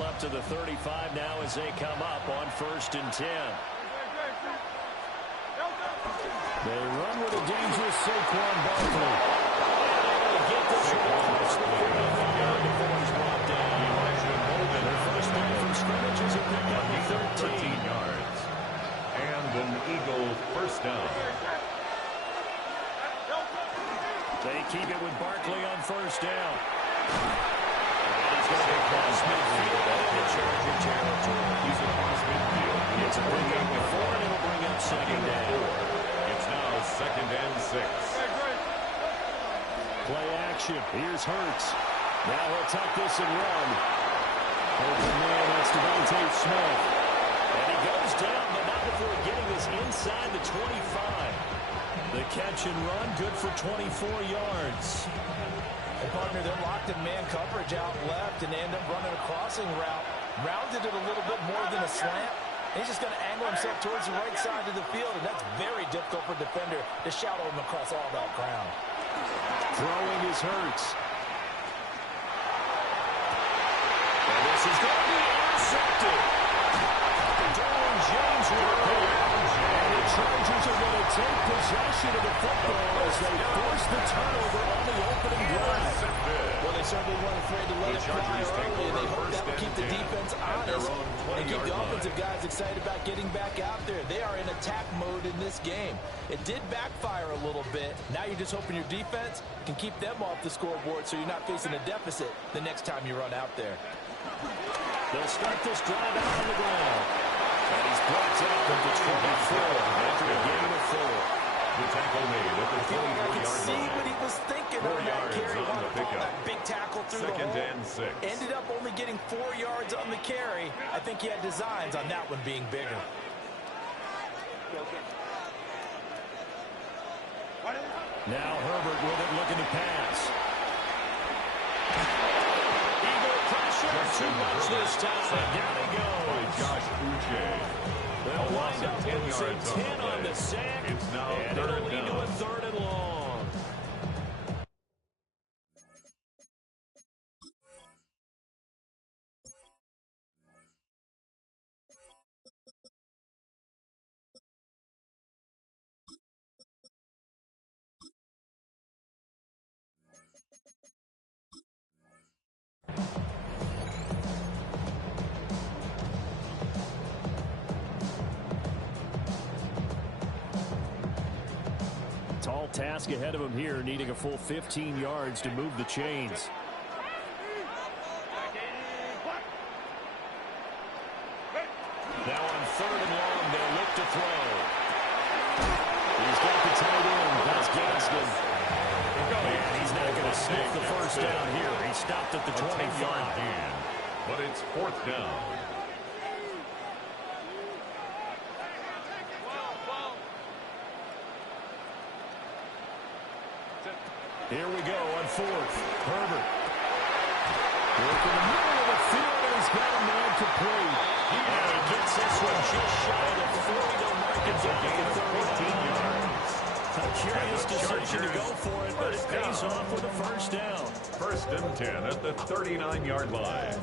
ball up to the 35 now as they come up on 1st and 10. They run with a dangerous Saquon Barkley. Get this one. Before he's brought down. Their first down from scrimmage is a pickup of 13 yards. And an Eagle first down. They keep it with Barkley on 1st down. And he's going to be across midfield into Charger territory. He's across midfield. It's a bring up before, and it'll bring up 2nd down. It's now 2nd and 6. Play action. Here's Hurts. Now he'll tuck this and run. Open man, that's Devontae Smith. And he goes down, but not before getting this inside the 25. The catch and run, good for 24 yards. And partner, they're locked in man coverage out left, and they end up running a crossing route. Rounded it a little bit more than a slant. He's just going to angle himself towards the right side of the field, and that's very difficult for a defender to shadow him across all that ground. Throwing is Hurts. And this is going to be intercepted. Derwin James will put it. And the Chargers are going to take possession of the football as they force the turnover on the opening drive. Well, they certainly weren't afraid to let it fly early, and they hope that will keep the defense honest and keep the offensive guys excited about getting back out there. They are in attack mode in this game. It did backfire a little bit. Now you're just hoping your defense can keep them off the scoreboard so you're not facing a deficit the next time you run out there. They'll start this drive out on the ground. And he's brought down at the 24 after a gain of 4. The tackle made at the 24-yard line. I can see what he was thinking on that carry. On the pickup. That big tackle through 2nd the hole. and 6. Ended up only getting 4 yards on the carry. I think he had designs on that one being bigger. Now Herbert with it, looking to pass. Eagle pressure, too much this time. Down he goes. Josh Uche. They'll wind up losing 10 on the sack, It's now and 3rd it'll lead to a 3rd and long. Tall task ahead of him here, needing a full 15 yards to move the chains. Now on 3rd and long, they'll look to throw. He's got the tight end. That's Gaskin. And he's not going to sniff the first down here. He stopped at the 25. But it's 4th down. Here we go on 4th. Herbert. Work in the middle of the field, and he's got a man complete. And he gets this one just shy of the 40. They'll mark it down to 13 yards. A curious decision to go for it, but it pays off with a first down. 1st and 10 at the 39-yard line.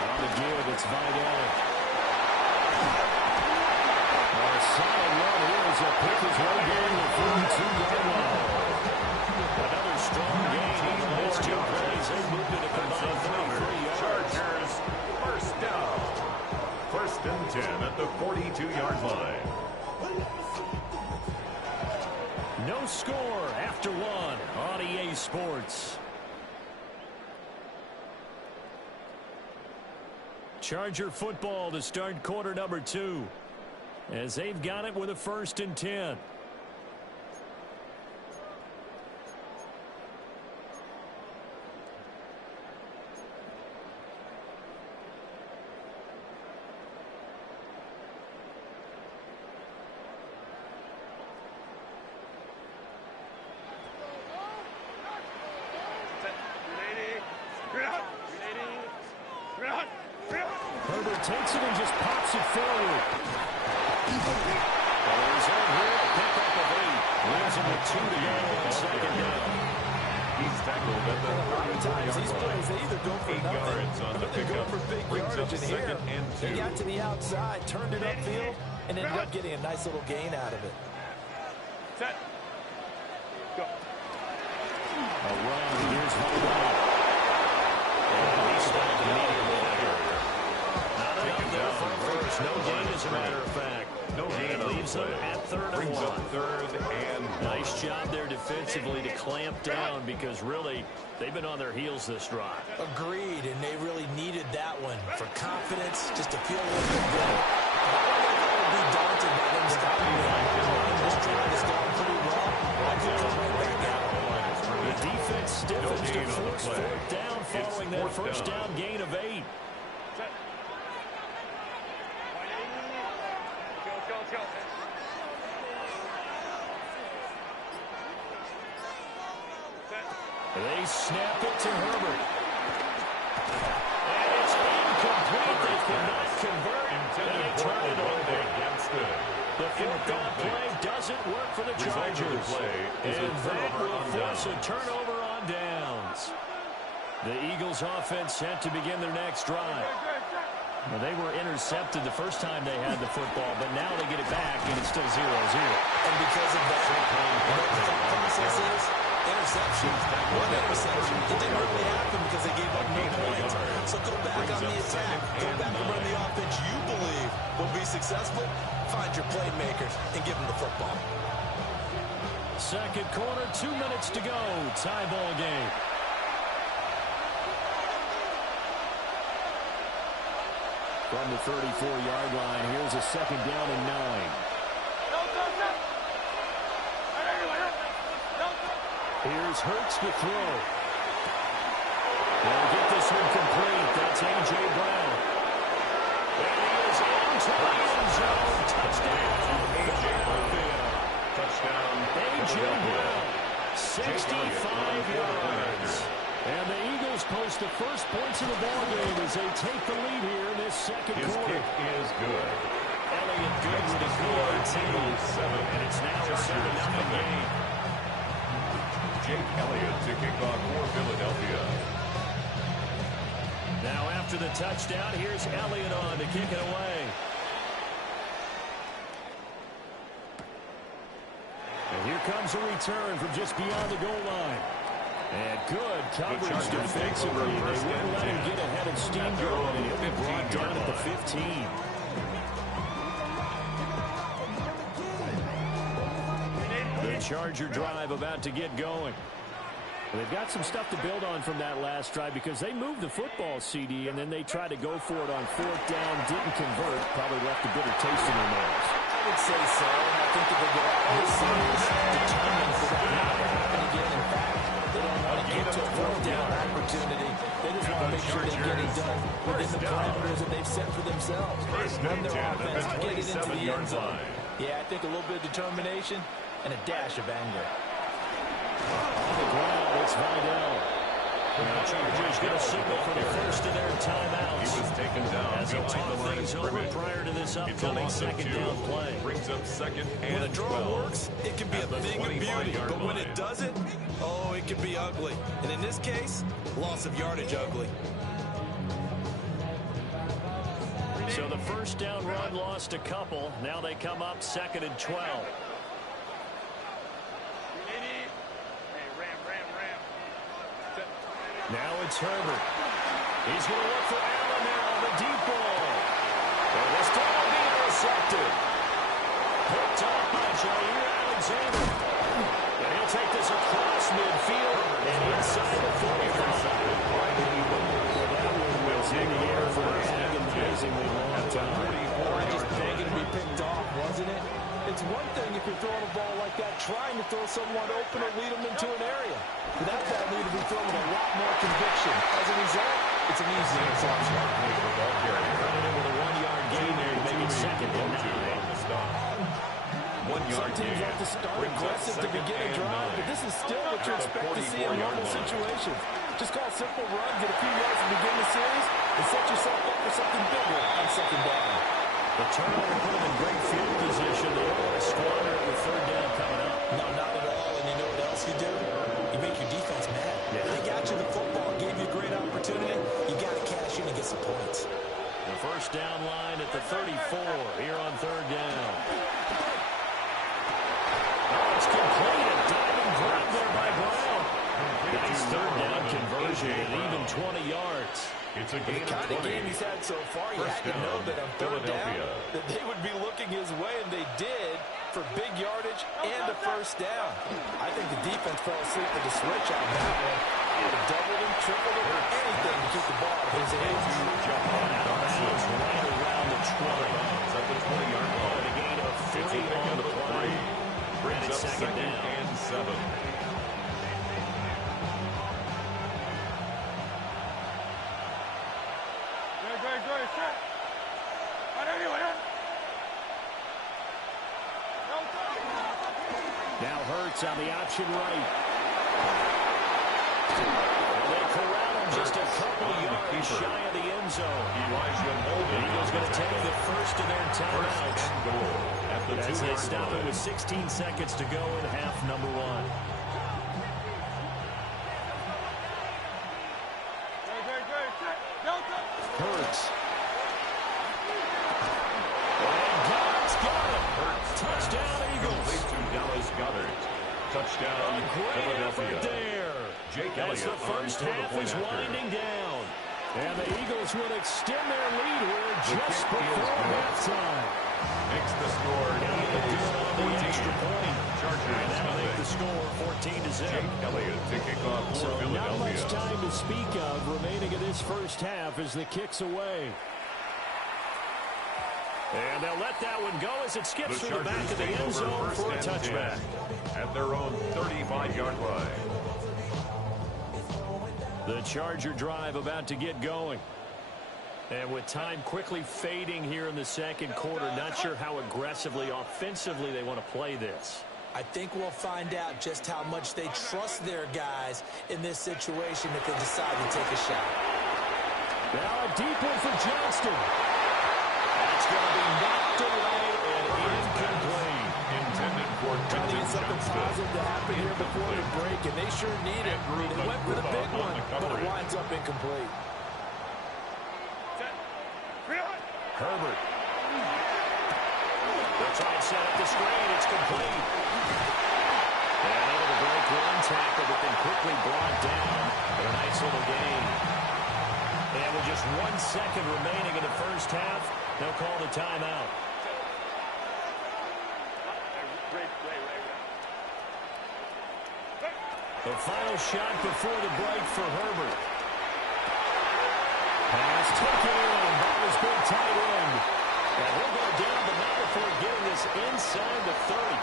On the give, it's Vidal. A solid run here as a pick his way down to the 42-yard line. Another strong gain in the last 2 plays. They moved it a combined 33 yards. Chargers, first down. 1st and 10 at the 42-yard line. No score after 1 on EA Sports. Charger football to start quarter number 2 as they've got it with a 1st and 10. takes it and just pops it forward. He's on here to pick up a lead. Leaves him with 2 to go on second down. He's tackled at the 34-yard These plays, they either go for 8 nothing, yards on or the they go pickup. for big Brings up yardage. And here, second and 2. they got to the outside, turned it upfield, and ended up getting a nice little gain out of it. Set. Go. A run. Here's Madden. And he stopped immediately there. Not enough there for first. No gain, as a matter of fact. No gain. Leaves them at 3rd and 1. Brings up 3rd and 1. Nice job there defensively to clamp down because really they've been on their heels this drive. Agreed, and they really needed that one for confidence, just to feel a little bit better. I would be daunted by them stopping the line. This drive has gone pretty well. I could come right back out. The defense stiffens to force 4th down following that first down gain of 8. Set. Let's go. They snap it to Herbert. And it's incomplete. They cannot convert. And they turn it over. The 4th down play doesn't work for the Chargers. And that will force a turnover on downs. The Eagles offense set to begin their next drive. Well, they were intercepted the first time they had the football, but now they get it back, and it's still 0-0. And because of that, what the thought process is, interception. One interception. It didn't really happen because they gave up no points. So go back on the attack. Go back and run the offense you believe will be successful. Find your playmakers and give them the football. Second quarter, 2 minutes to go. Tie ball game. From the 34-yard line, here's a second down and 9. Here's Hurts to throw. They'll get this one complete. That's A.J. Brown. And he is into the end zone. Touchdown. Touchdown. A.J. Brown, 65 yards. And the Eagles post the first points of the ballgame as they take the lead here in this second quarter. His kick is good. Elliott good with his PRT. And it's now a 7-0 game. Jake Elliott to kick off for Philadelphia. Now after the touchdown, here's Elliott on to kick it away. And here comes a return from just beyond the goal line. And good coverage defensively. They wouldn't let him get ahead of steam going, and he'll be brought down at the 15. The Charger drive about to get going. They've got some stuff to build on from that last drive because they moved the football, CD, and then they tried to go for it on 4th down, didn't convert, probably left a bitter taste in their mouths. I would say so, and I think that they go out this series determined for that not to happen again. In fact, they don't want to get to a 4th down opportunity. They just want to make sure they get it done within the parameters that they've set for themselves. Run their offense, get it into the end zone. Yeah, I think a little bit of determination and a dash of anger. On the ground, it's Vidal. The Chargers get a signal for the first of their timeouts. He was taken down. As they talk things over prior to this upcoming second down play. Brings up 2nd and When a draw 12. works, it can be a thing of beauty. But when it doesn't, oh, it can be ugly. And in this case, loss of yardage ugly. So the first down run lost a couple. Now they come up 2nd and 12. Now it's Herbert. He's going to look for Allen there on the deep ball. And this time will be intercepted. Picked up by Jair Alexander. And he'll take this across midfield and inside the 45. Well, that one was in the air for an agonizingly long time. Just begging to be picked off, wasn't it? It's one thing if you're throwing a ball like that, trying to throw someone open or lead them into an area. But that ball needed to be thrown with a lot more conviction. As a result, it's an easy interception. Running with a 1-yard gain there to make it 2nd and 9. Some teams like to start aggressive to begin a drive, but this is still what you expect to see in normal situations. Just call a simple run, get a few yards to begin the series, and set yourself up for something bigger on second down. The turnover put them in great field position. They don't want to squander it with third down coming up. No, not at all. And you know what else you do? You make your defense mad. Yeah. They got you the football, gave you a great opportunity. You got to cash in and get some points. The first down line at the 34 here on third down. Oh, it's completed. Diving grab there by Brown. Nice third down conversion at even 20 yards. It's a gain The kind of of 20. game he's had so far, you First had to know down, that on third down Philadelphia. that they would be looking his way, and they did for big yardage and a first down. I think the defense fell asleep with the switch on that one. They would have doubled him, tripled him, or anything to keep the ball in his hands. Jump on Now it's right around the 20. at the 20-yard line. A gain of It's a 3 pick on up the of play. 3. Brings And it's up second down. and 7. Now Hurts on the option right. And they corral him just a couple yards shy of the end zone. Elijah The Molden. Eagles going to take the first of their First timeouts. and goal at the As they 2-yard stop it line. with 16 seconds to go in half number 1. Hurts. And God's got it. Touchdown, Eagles. Complete to Dallas Goedert. Touchdown, Great effort Philadelphia. there. Jake As Elliott the on first for the half point is after. winding down. And the Eagles will extend their lead here The just kick is before good. halftime. Makes the score. And Eagles good on the 14. extra point. Chargers And that'll make the nothing. score 14-0. Jake Elliott to kick off for So not much Philadelphia. time to speak of remaining in this first half as the kick's away. And they'll let that one go as it skips The through the back Chargers of the take end over zone first for a and touchback. 10 at their own 35-yard line. The Charger drive about to get going. And with time quickly fading here in the second quarter, not sure how aggressively, offensively they want to play this. I think we'll find out just how much they trust their guys in this situation if they decide to take a shot. Now a deep one for Johnston. That's going to be knocked away and incomplete. Intended for Trying to get Quentin something Johnston. positive to happen here before the break, and they sure need it. Andrew They went for the big McGruber on one, the but it coverage. winds up incomplete. Herbert. They'll try and set up the screen. It's complete. And able to break one tackle, but then quickly brought down. But a nice little gain. And with just 1 second remaining in the first half, they'll call the timeout. The final shot before the break for Herbert. Pass taken in by his big tight end. And he'll go down, but not before getting this inside the 30.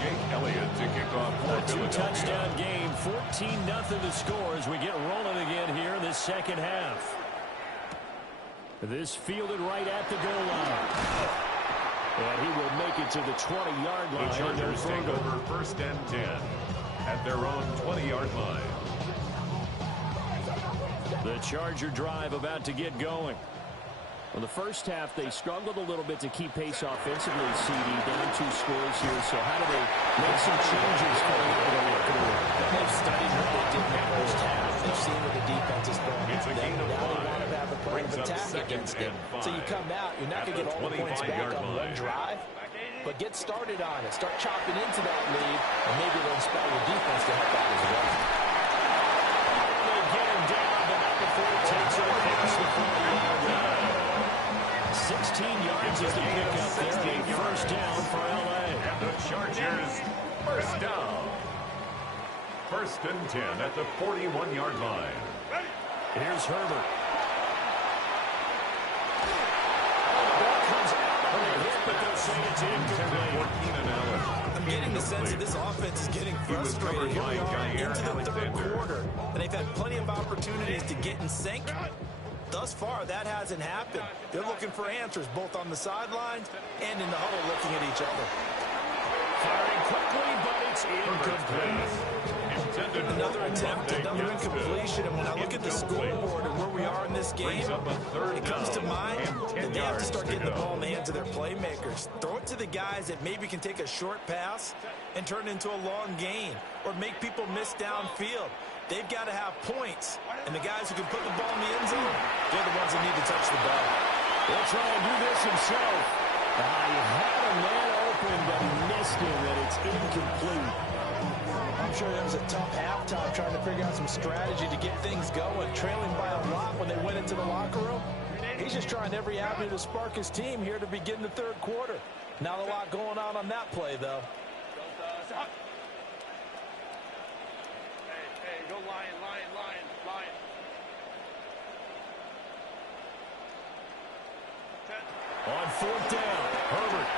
Jake Elliott to kick off for A Philadelphia. two-touchdown game, 14-0 the score as we get rolling again here in this second half. This fielded right at the goal line. And he will make it to the 20-yard line. The Chargers No take further. over first and 10 at their own 20-yard line. The Charger drive about to get going. In the first half, they struggled a little bit to keep pace offensively, CD, down 2 scores here. So how do they make some changes coming up in the locker room? They've studied what they did in the first half. They've seen what the defense is throwing It's at a them. gain of Now they 5. want to have a plan Brings of up attack second against it. and So you 5 come out, you're not at going to get the all the points back 25-yard on one line. drive, but get started on it. Start chopping into that lead, and maybe it'll inspire your defense to help out as well. They get him down, but not before he takes it across the 40-yard line. 16 yards is the pickup there. A first down for L.A. And the Chargers first down. First and 10 at the 41-yard line. Here's Herbert. The ball comes out on a hit, but they'll say it's Intended for incomplete. Keenan Allen. I'm getting the sense that this offense is getting was covered frustrated. Here by we are Jair into the third Alexander. quarter, and they've had plenty of opportunities to get in sync. thus far, that hasn't happened. They're looking for answers both on the sidelines and in the huddle looking at each other. Firing quickly, but it's incomplete. Another attempt, another incompletion, and when I look at the scoreboard and where we are in this game, it comes to mind that they have to start getting the ball in the hands of their playmakers. Throw it to the guys that maybe can take a short pass and turn it into a long gain or make people miss downfield. They've got to have points, and the guys who can put the ball in the end zone, they're the ones that need to touch the ball. He'll try and do this himself. He had a man open, but he missed him, and it's incomplete. I'm sure that was a tough halftime trying to figure out some strategy to get things going, trailing by a lot when they went into the locker room. He's just trying every avenue to spark his team here to begin the third quarter. Not a lot going on that play, though. Hey, go lion. On fourth down, Herbert.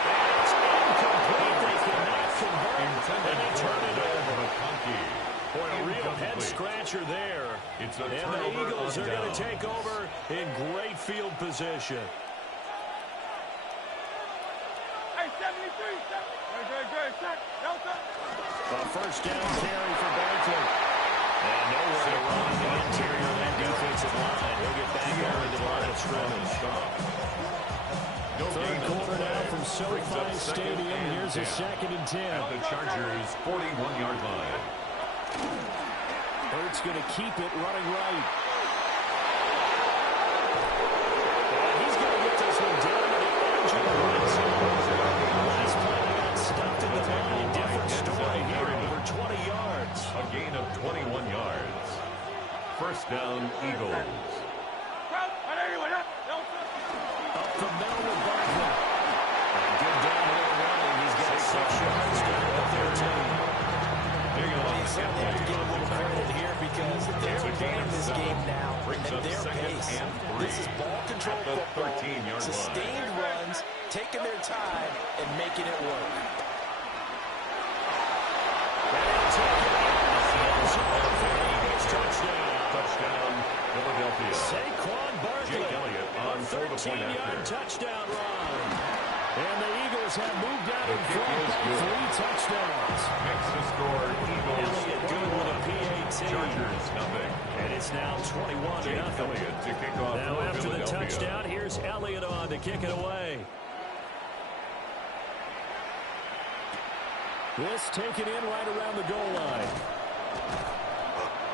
It's incomplete. They cannot convert, and they turn it over. Boy, a real head-scratcher there. And the Eagles are going to take over in great field position. Hey, 73. Good. Delta. A first down carry for Barkley. And nowhere to run the interior of that defensive line. He'll get back over to the line of scrimmage. Third quarter now from SoFi Stadium. Here's a 2nd and 10. At the Chargers' 41-yard line. Hurts going to keep it running right. He's going to get this one down to the edge of the red zone. Last play they got stuffed in the line. Different story here. Over 20 yards. A gain of 21 yards. First down, Eagles. Up the middle with Barkley. Good downhill running. He's got 6 yards down to 13. You certainly have to give a little credit here because they're playing this game now at their pace. This is ball control football, sustained runs, taking their time, and making it work. Touchdown, Philadelphia. Saquon Barkley. Jake Elliott on 13-yard touchdown run. And the Eagles have moved out in front by 3 touchdowns. Makes the score Eagles. Elliott good with a PAT. Chargers nothing. And it's now 21-0. Elliott to kick off. Now after the touchdown, here's Elliott on to kick it away. This taken in right around the goal line.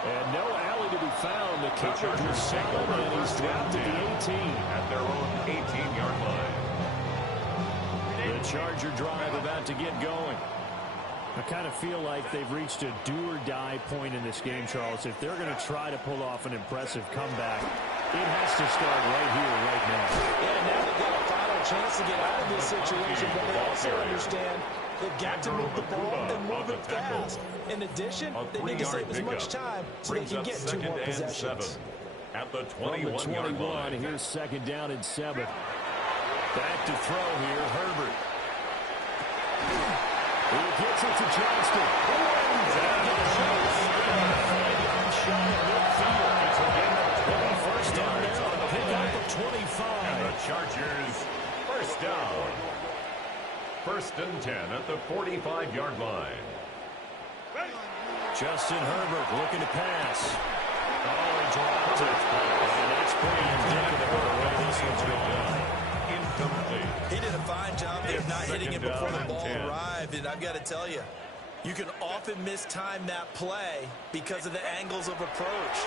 And no alley to be found. The coverage is solid, and he's dropped at the 18. At their own 18-yard line. The Charger drive about to get going. I kind of feel like they've reached a do-or-die point in this game, Charles. If they're going to try to pull off an impressive comeback, it has to start right here, right now. Yeah, now they've got a final chance to get out of this situation, but they also understand they've got to move the ball and move it fast. In addition, they need to save as much time so they can get 2 more possessions. At the 21-yard line. Here's 2nd down and 7. Back to throw here, Herbert. He gets it to Johnston. First down there on the pickup of 25. And the Chargers first down. 1st and 10 at the 45-yard line. Justin Herbert looking to pass. Oh, he dropped it. And that's pretty indicative of the way this one's going. Incomplete. He did a fine job there of not hitting it before the ball arrived, and I've got to tell you, you can often mistime that play because of the angles of approach.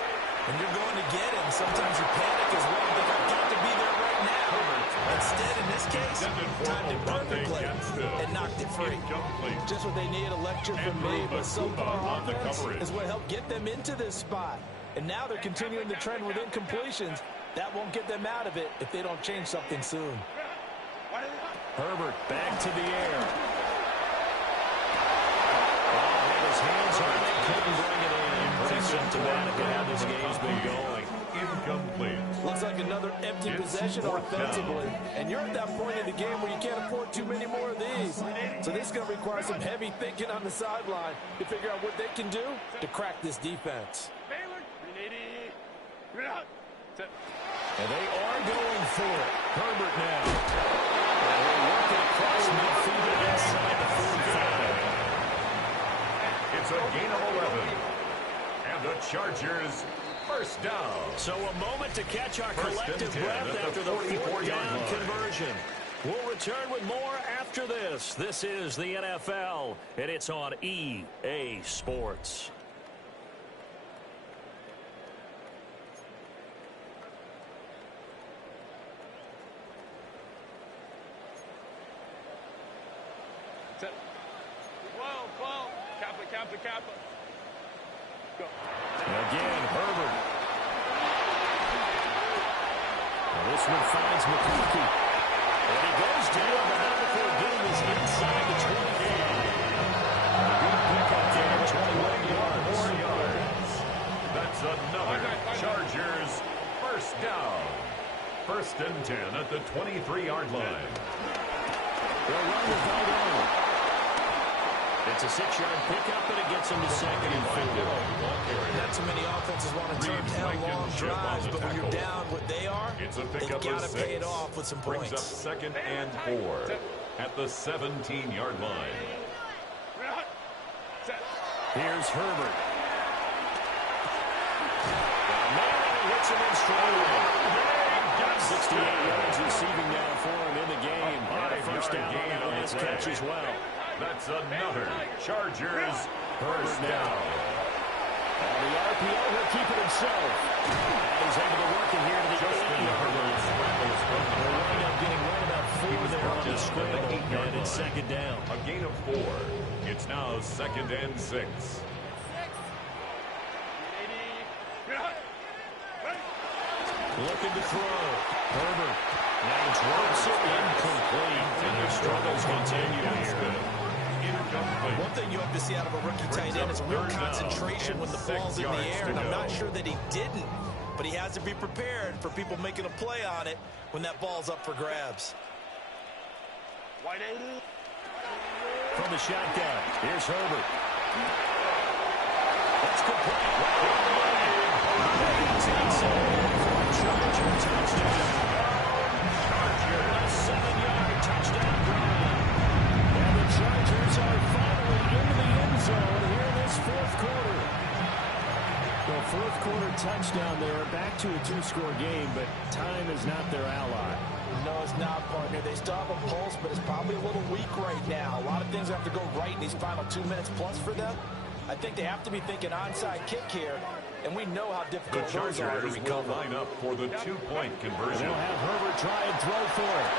When you're going to get him, sometimes you panic as well and think, I've got to be there right now. Instead, in this case, timed it perfectly and knocked it free. Just what they need, a lecture from me, but so far offense is what helped get them into this spot. And now they're continuing the trend with incompletions. That won't get them out of it if they don't change something soon. Herbert back to the air. Oh, and his hands on it. Couldn't bring it in. Pretty symptomatic of how this game's been going. Incomplete. Looks like another empty possession offensively. And you're at that point in the game where you can't afford too many more of these. So this is going to require some heavy thinking on the sideline to figure out what they can do to crack this defense. And they are going for it. Herbert now. And they're working across midfield inside the 45. It's a gain of 11. And the Chargers first down. So a moment to catch our First collective and 10 breath at after the the fourth 44-yard down line. conversion. We'll return with more after this. This is the NFL, and it's on EA Sports. Kappa. Go. Again, Herbert. Well, this one finds McConkey. And he goes down, but not before getting this inside the 25. Good pickup there, 21 yards. 4 yards. That's another Chargers first down. First and 10 at the 23-yard line. They'll run the ball down. It's a 6-yard pickup, and it gets them to second and 4. Not too many offenses want to turn down long drives, but when you're down what they are, they've got to pay it off with some Brings points. up second and 4 at the 17-yard line. Here's Herbert. Manning hits him in stride. 68 yards receiving now for him in the game. And a first down on that last catch as well. That's another Chargers first down. On the RPO, he'll keep it himself. And he's able to work it here to the 8-yard line. They'll wind up getting right about 4 there on the scramble, and it's second down. A gain of 4. It's now second and 6. Looking to throw. Herbert. Now drops it incomplete. And their struggles continue here. One thing you have to see out of a rookie tight end is real concentration when the ball's in the air, and I'm not sure that he didn't, but he has to be prepared for people making a play on it when that ball's up for grabs. From the shotgun, here's Herbert. That's complete. It's inside for a Charger touchdown. Charger, a 7-yard touchdown drive. And the Chargers are finally into the end zone here in this fourth quarter. Well, fourth quarter touchdown there. Back to a 2-score game, but time is not their ally. No, it's not, partner. They still have a pulse, but it's probably a little weak right now. A lot of things have to go right in these final 2 minutes plus for them. I think they have to be thinking onside kick here, and we know how The difficult those are to Chargers will recover. line up for the 2-point conversion. They'll have Herbert try and throw for it.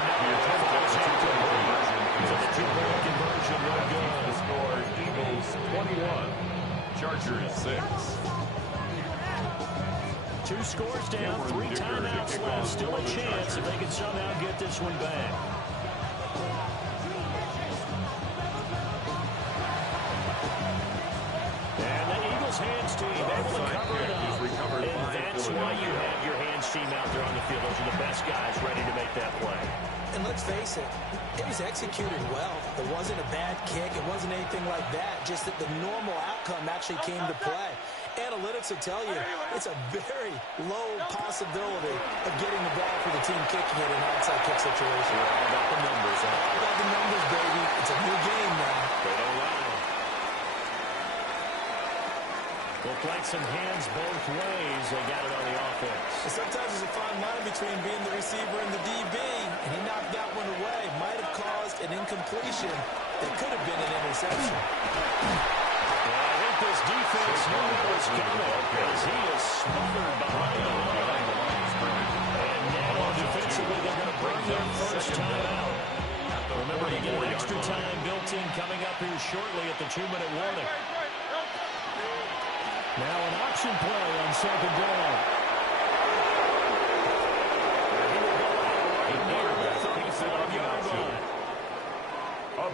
The attempt at the 2-point conversion So the 2-point conversion will go. The score, Eagles 21, Chargers 6. 2 scores down, 3 timeouts left. Still a chance if they can somehow get this one back. And the Eagles hands team able to cover it up. And that's why you have your hands team out there on the field. Those are the best guys ready to make that play. And let's face it, it was executed well. It wasn't a bad kick. It wasn't anything like that. Just that the normal outcome actually came to play. Analytics will tell you it's a very low possibility of getting the ball for the team kicking it in an outside kick situation. All about the numbers. All about the numbers, baby. It's a new game now. They don't lie. We'll play some hands both ways. They got it on the offense. And sometimes there's a fine line between being the receiver and the DB, and he knocked that one away. Might have caused an incompletion that could have been an interception. Well, I think this defense knew what was coming as he is smothered behind the line. And now defensively they're going to bring their first time out. Remember to get an extra time built in coming up here shortly at the 2-minute warning. Now an option play on second down. He will go out right near the 35-yard line.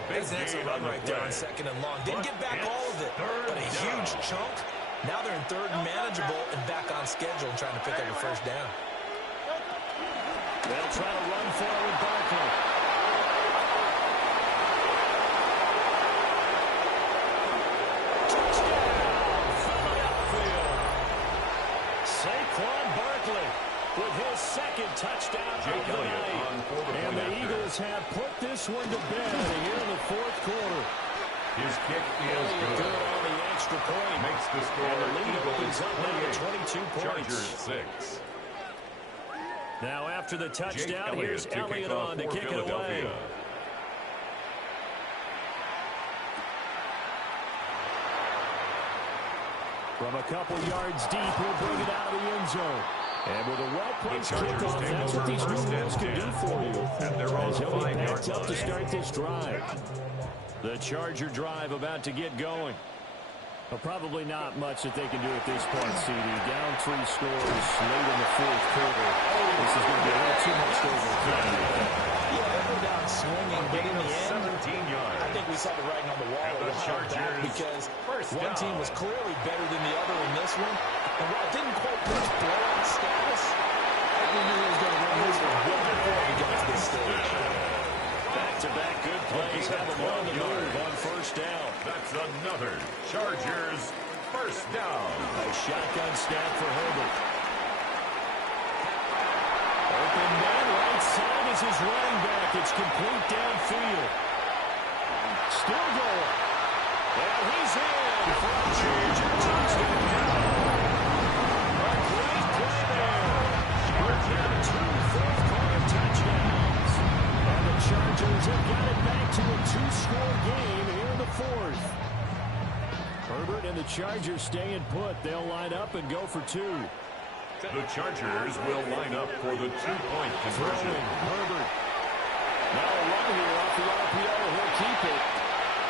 That's an excellent run right there on second and long. Didn't get back all of it, but a huge chunk. Now they're in third and manageable and back on schedule and trying to pick up a first down. They'll try to run forward Barkley. with his second touchdown of the night. And the Eagles have put this one to bed here in the fourth quarter. His kick is good. On the extra point. Makes the score. And the lead opens up now to 22 points. Chargers 6. Now after the touchdown, here's Elliott on to kick it away. From a couple yards deep, he'll bring it out of the end zone. And with a well-placed kickoff, that's what these new rules can do for you. As he'll be backed up to start this drive. The Charger drive about to get going. Well, probably not much that they can do at this point, CD. Down 3 scores late in the fourth quarter. This is going to be a little too much over. Yeah, they go down swinging, but in the end, 17 yards. I think we saw the writing on the wall a while back because one team was clearly better than the other in this one. And while it didn't quite reach blowout status, I think we knew he was going to win this one well before we got to this stage. Back-to-back good plays have them on the move on first down. That's another Chargers first down. A shotgun snap for Herbert. Open man, right side is his running back. It's complete downfield. Still going. And he's in for a Charger touchdown. A great play there. We're down 2 fourth-quarter touchdowns. And the Chargers have got it back to a 2-score game here in the fourth. Herbert and the Chargers staying put. They'll line up and go for 2. The Chargers will line up for the 2-point conversion. Herbert. Now a run here off the RPO. He'll keep it.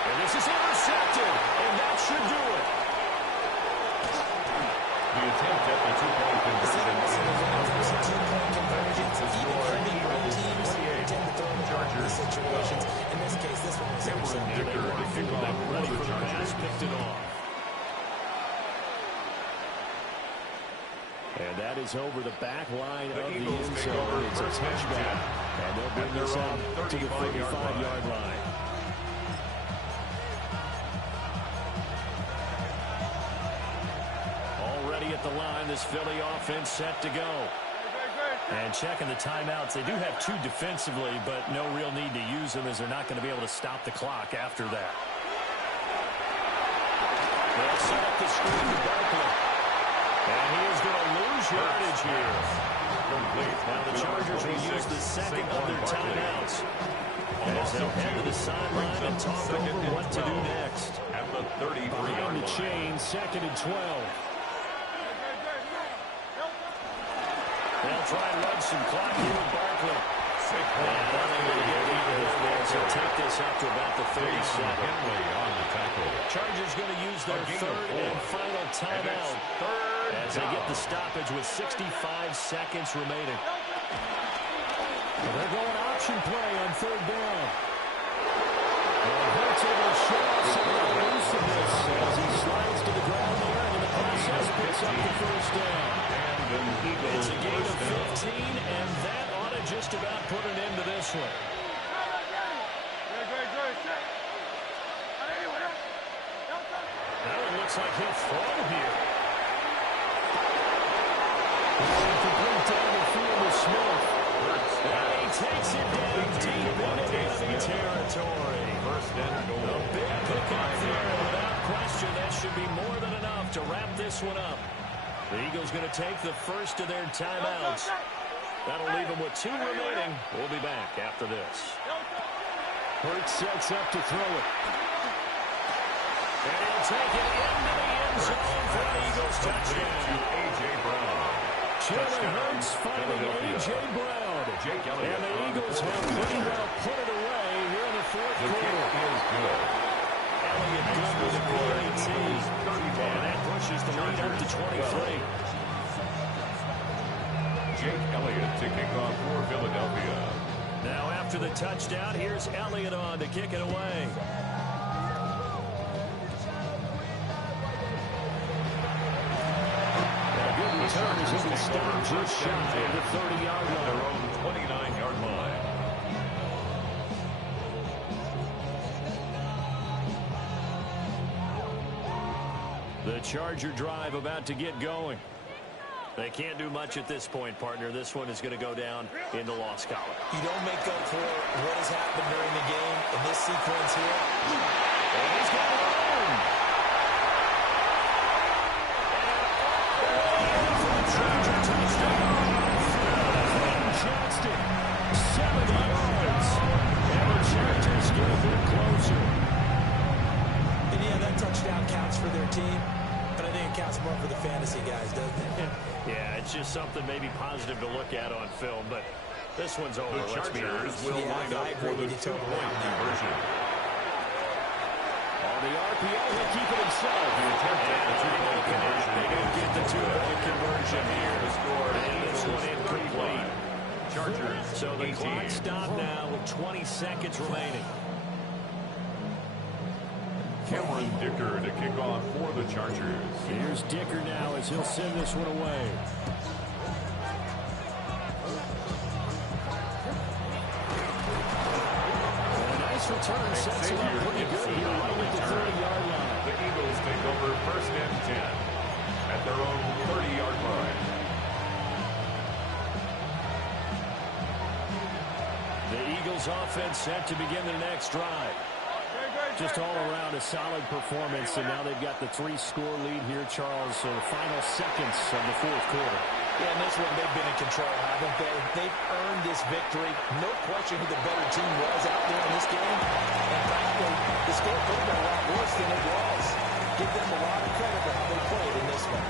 And this is intercepted. And that should do it. The attempt at the 2-point conversion. Chargers situations. In this case, this one was intercepted. Ready for the pass. Picked it off. And that is over the back line of the end zone. It's a touchback. And they'll bring this out to the 35-yard line. Already at the line, this Philly offense set to go. And checking the timeouts. They do have 2 defensively, but no real need to use them as they're not going to be able to stop the clock after that. They'll set up the screen to Barkley. And he is going to lose yardage here. Now the Chargers will use the second of their timeouts as they'll head to the sideline and talk over what to do next. At the 33-yard Behind the line. chain, 2nd and 12. They'll try and run some clock here with Barkley. So take this up to about the 37. On the tackle. Chargers going to use their third and final timeout as they get the stoppage with 65 seconds remaining. They're going option play on 3rd down. And Hurts able to show off some of the elusiveness as he slides to the ground there and in the process picks up the first down. It's a gain of 15, and that ought to just about put an end to this one. Now it looks like he'll throw here. Complete down the field with Smith. And he takes it down deep into enemy territory. First and goal. A big pickup there, without question. That should be more than enough to wrap this one up. The Eagles going to take the first of their timeouts. That'll leave them with 2 remaining. We'll be back after this. Hurts sets up to throw it. And he'll take it into the end zone for an Eagles touchdown. A.J. Brown. Jalen Hurts finding A.J. Brown. And the Eagles have pretty well put it away here in the fourth quarter. Is good. Elliott good with a PAT. And that pushes the lead up to 23. Jake Elliott to kick off for Philadelphia. Now after the touchdown, here's Elliott on to kick it away. A good return as he can stop just shy of the 30-yard line. Their own 29-yard line. The Charger drive about to get going. They can't do much at this point, partner. This one is going to go down in the loss column. You don't make up for what has happened during the game in this sequence here. And he's got it on. Charger touchdown. Johnston, 70 yards. And the Chargers get a bit closer. And yeah, that touchdown counts for their team. But I think it counts more for the fantasy guys, doesn't it? Yeah, it's just something maybe positive to look at on film, but this one's over. The Chargers will line up for the two-point conversion. On the RPO, he'll keep it himself. They don't get the two-point conversion here. And this one incomplete. Chargers, So the clock stopped now with 20 seconds remaining. Cameron Dicker to kick off for the Chargers. Here's Dicker now as he'll send this one away. And a nice return sets him up pretty good here right at the 30-yard line. The Eagles take over 1st and 10 at their own 30-yard line. The Eagles offense set to begin their next drive. Just all around a solid performance, and now they've got the 3-score lead here, Charles. So the final seconds of the 4th quarter. Yeah, in this one, they've been in control, haven't they? They've earned this victory. No question who the better team was out there in this game. And frankly, the score could have been a lot worse than it was. Give them a lot of credit for how they played in this one.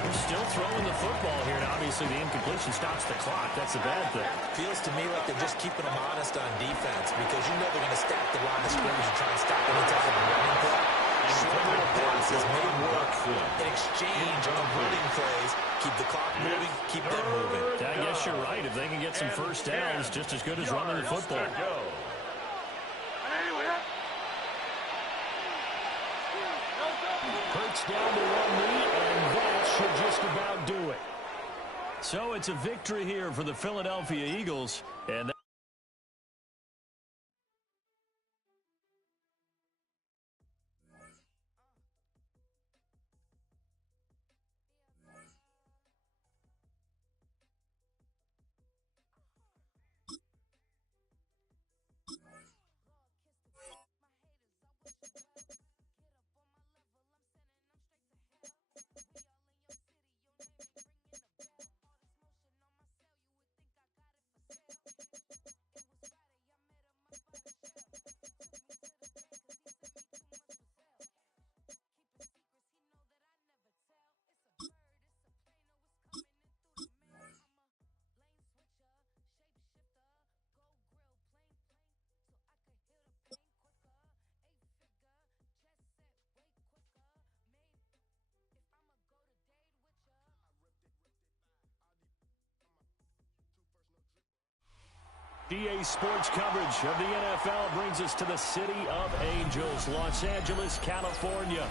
They're still throwing the football here, and obviously the incompletion stops the clock. That's a bad thing. Feels to me like they're just keeping them honest on defense because you know they're going to stack the line of scrimmage and try and stop any type of running play. Short little passes may work in exchange of running plays. Keep the clock moving, keep them moving. I guess you're right. If they can get some first downs, just as good as running the football. Hurts down to one knee, and that should just about do it. So it's a victory here for the Philadelphia Eagles, and EA Sports coverage of the NFL brings us to the City of Angels, Los Angeles, California.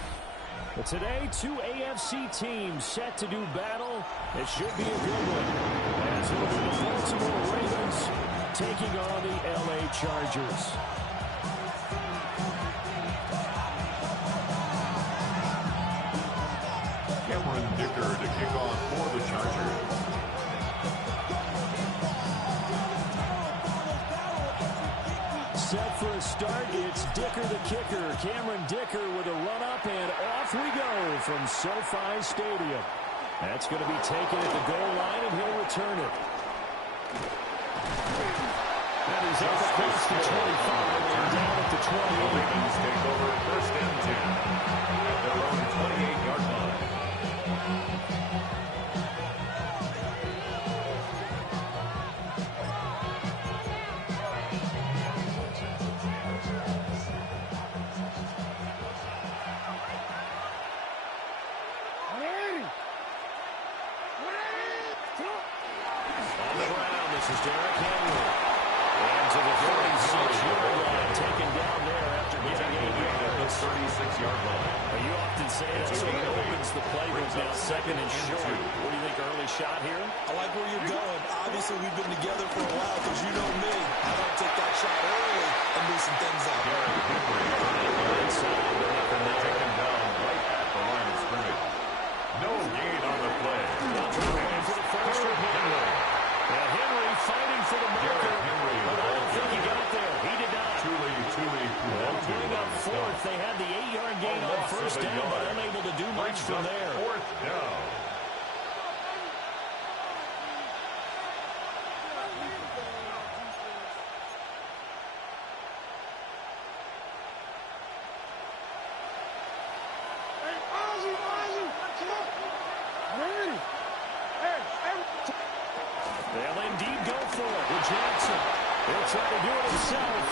But today, 2 AFC teams set to do battle. It should be a good one, as it'll be the Baltimore Ravens taking on the LA Chargers. Cameron Dicker to kick off for the Chargers. Set for a start, it's Dicker the kicker. Cameron Dicker with a run-up, and off we go from SoFi Stadium. That's going to be taken at the goal line, and he'll return it. And he's up across the 25 and down at the 28. The Ravens take over 1st and 10 at their own 28-yard line. go for it with Jackson. He'll try to do it himself.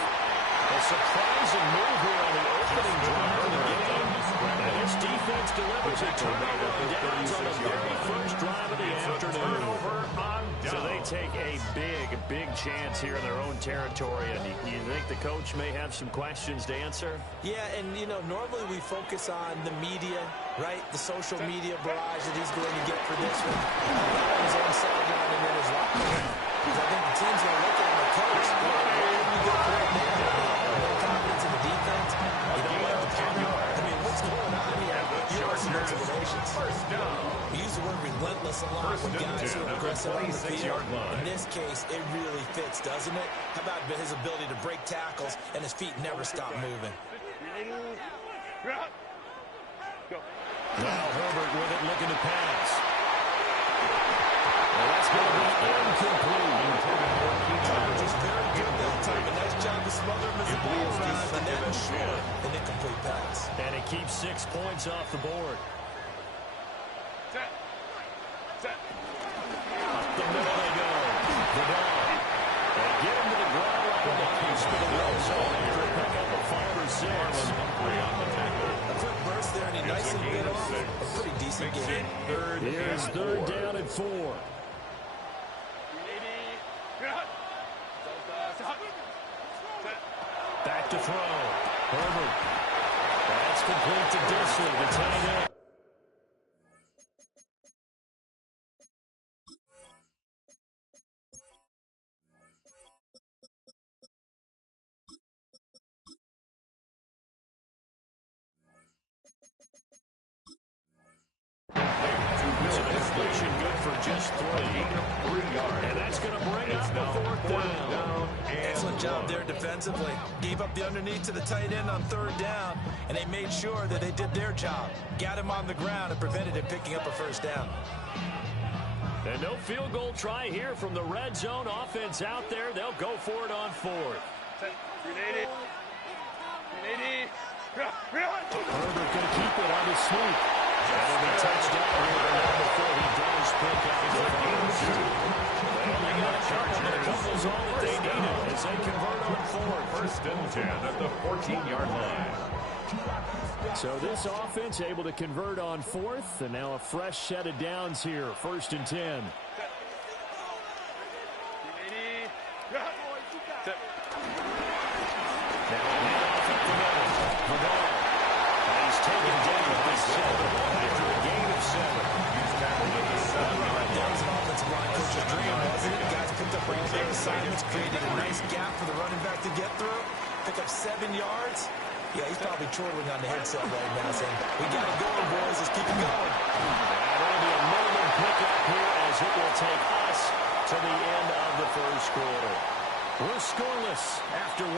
A surprising move here on the opening drive of the game. And this defense delivers a turnover on downs on the very first drive of the afternoon. So they take a big chance here in their own territory. And you think the coach may have some questions to answer? Yeah, and, you know, normally we focus on the media, right? The social media barrage that he's going to get for this one. On his own sideline and in his locker room. Because I think the team's going to look at him and coach. What did we get right there? No confidence in the defense. You don't like the punter. I mean, what's going on here? You know some explanations. We use the word relentless a lot with guys who are aggressive on the field. In this case, it really fits, doesn't it? How about his ability to break tackles and his feet never stop moving? Now Herbert with it, looking to pass. Well, that's going to be incomplete. Just very good that time. A nice job to smother him as the ball arrived, and that was short. An incomplete pass. And it keeps 6 points off the board. Up the middle they go. The ball. They get him to the ground right away. Spin the red zone here to pick up a 5 or 6. A quick burst there, and he nicely bit off a pretty decent game. Here's third down and 4. Back to throw. Herbert. That's complete to Disley, the tight end. Good for just 3 yards. And that's going to bring up the 4th down. Excellent job there defensively. Gave up the underneath to the tight end on 3rd down, and they made sure that they did their job. Got him on the ground and prevented him picking up a 1st down. And no field goal try here from the red zone offense out there. They'll go for it on 4th. Herbert going to keep it on his sweep. And a touchdown here before he does pick up the first. They got a charge, and a couple's all that they needed as they convert on 4th. 1st and 10 at the 14-yard line. So this offense able to convert on 4th, and now a fresh set of downs here. 1st and 10. Now a handoff up the middle. The ball. And he's taken down at the 7 after a gain of 7. That was an offensive line coach's dream, wasn't it? Guys picked up all their assignments, created a nice gap for the running back to get through, pick up 7 yards. Yeah, he's probably chortling on the headset right now saying, we got it going, boys. Let's keep it going. That'll be a minimum pickup here as it will take us to the end of the 1st quarter. We're scoreless after 1.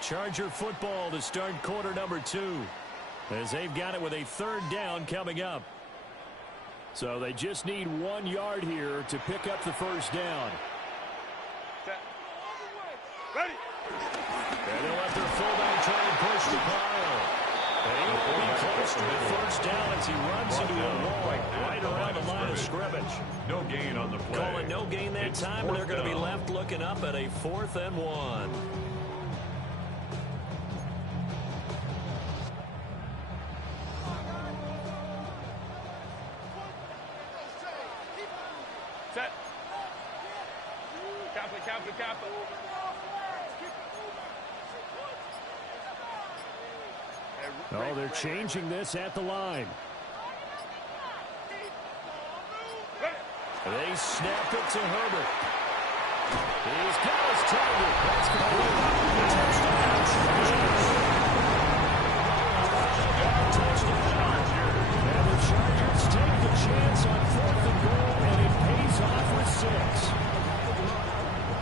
Charger football to start quarter number 2 as they've got it with a 3rd down coming up. So they just need 1 yard here to pick up the 1st down. Ready. And they'll let their fullback try and push the pile. And he will be close to a 1st down as he runs into a wall right around the line of scrimmage. No gain on the play. Call it no gain that time, and they're going to be left looking up at a 4th and 1. Set. Cap. Oh, they're changing this at the line. They snap it to Herbert. He's got his target. That's complete. Touchdown. And the Chargers take the chance on 4th and goal, and it pays off with 6.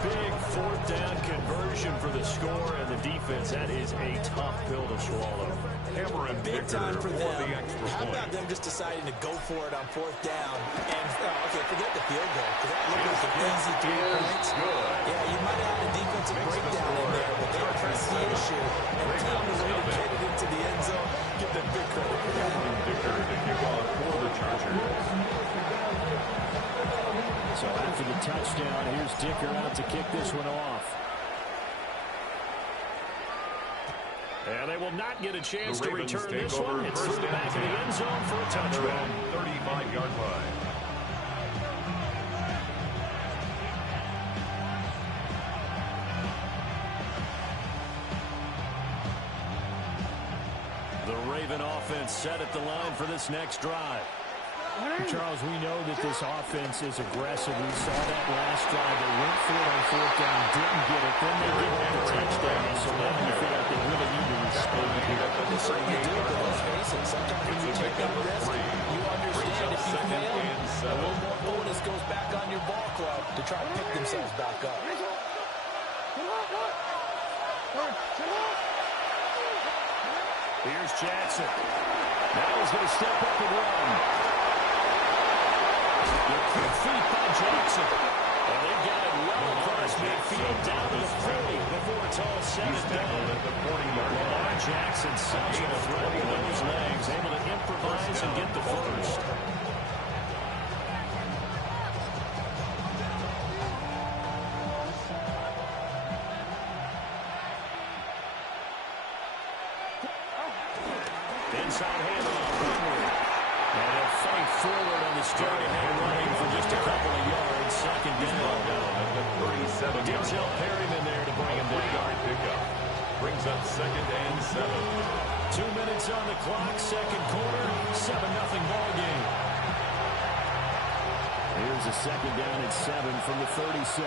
Big 4th down conversion for the score and the defense. That is a tough pill to swallow. Hammer and Big time for them. the extra How point. about them just deciding to go for it on 4th down? And, okay, forget the field goal, because that looked like an easy 3 points. Yeah, you might have had a defensive breakdown in there, but they addressed the issue and found a way to get it into the end zone. Give them big credit for that. Dicker to kick off for the Chargers. touchdown. Here's Dicker out to kick this one off. And they will not get a chance to return this one. It's through the back of the end zone for a touchdown. 35-yard line. The Raven offense set at the line for this next drive. Charles, we know that this offense is aggressive. We saw that last drive. They went for it on fourth down, didn't get it. Then they gave up the touchdown. So now you feel like they really need to respond here. They certainly do, but let's face it. Sometimes when you take that risk, you understand if you fail, a little more bonus goes back on your ball club to try to pick themselves back up. Here's Jackson. Now he's going to step up and run. The quick feet by Jackson. And they've got it well across midfield down to the 40 before it's all said and done. At the 40-yard line. Lamar Jackson, such a threat with those legs, able to improvise and get the first. Inside handoff. And a fake forward on the straight ahead running for just a couple of yards. Second down. At the 37-yard Denzel Perryman there to bring him down. 3-yard pickup. Brings up 2nd and 7. 2 minutes on the clock. Second quarter. 7-0 ball game. Here's a second down at 7 from the 37.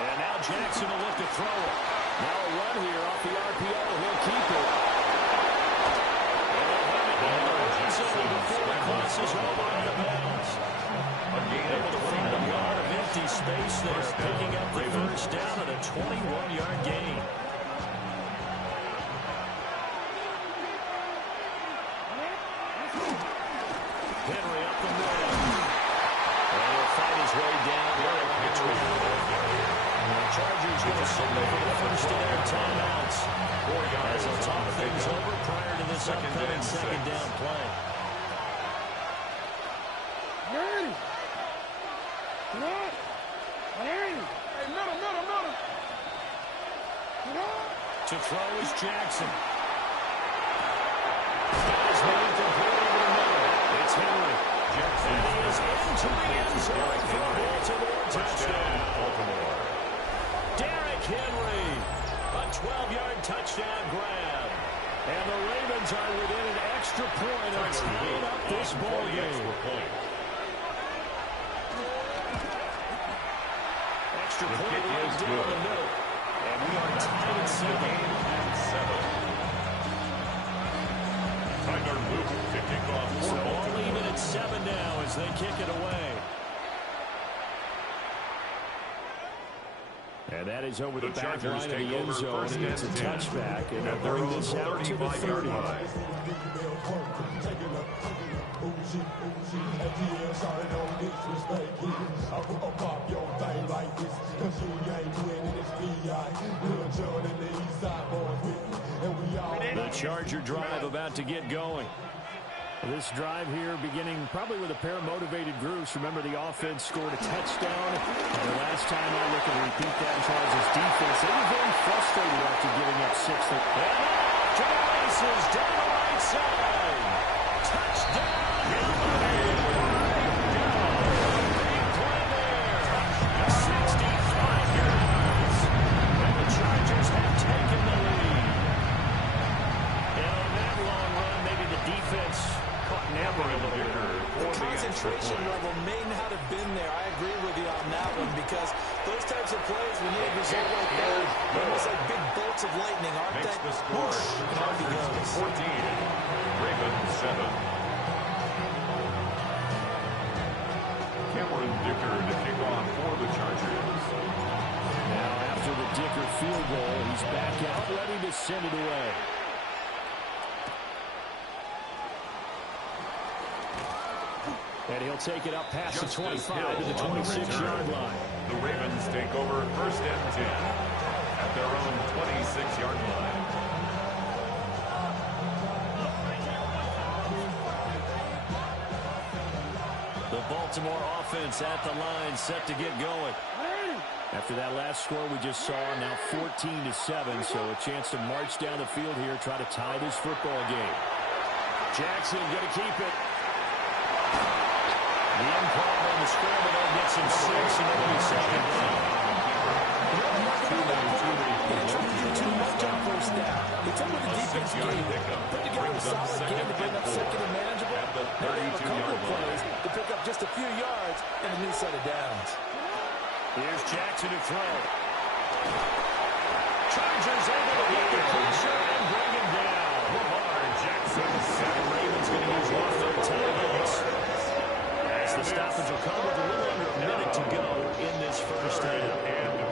And now Jackson will look to throw it. Now a run here off the RPO. He'll keep it. And before it crosses over out of bounds. Able to find a yard of empty space there, picking up the first down at a 21-yard gain. Henry up the middle. And he'll fight his way down. The Chargers going to signal for the first of their timeouts. As they'll talk things over prior to this upcoming second down play. To throw is Jackson. Got his man complete over the middle. It's Henry. Jackson is into the end zone for a Baltimore touchdown. Baltimore. Derrick Henry. A 12-yard touchdown grab. And the Ravens are within an extra point of tying up this ball game. Extra point right down the middle. And we are tied at 7. Tyler Luke to kick off for So all Baltimore. even at 7 now as they kick it away. And that is over the back line of the end zone. And it's a touchback. And they'll bring this out to the 30. The Charger drive about to get going. This drive here beginning probably with a pair of motivated groups. Remember, the offense scored a touchdown. And the last time I look and repeat that, Charles' defense, they were very frustrated after giving up 6. To the races down the right side. Touchdown. Big play there. 65 yards. And the Chargers have taken the lead. And on that long run, maybe the defense caught Never a little bit. The concentration level may not have been there. I agree with you on that one because those types of plays, when you result like that, they're almost like big bolts of lightning. Aren't Makes they? the score. Chargers 14. Ravens 7. Cameron Dicker to kick off for the Chargers. Now after the Dicker field goal, he's back out ready to send it away. And he'll take it up past the 25 to the 26-yard line. The Ravens take over 1st and 10 at their own 26-yard line. The Baltimore offense at the line, set to get going. After that last score we just saw, now 14-7, so a chance to march down the field here, try to tie this football game. Jackson going to keep it. The improv on the scramble there gets him 6, and then he'll be second down. Too much on first down. He took with the defense game, put together a solid game to bring up second and manageable. Now they have a couple of plays to pick up just a few yards and a new set of downs. Here's Jackson to throw. Chargers able to get the pressure and bring him down. Lamar Jackson. The Ravens going to use one of their timeouts. As the stoppage will come with a little under a minute to go in this first half. And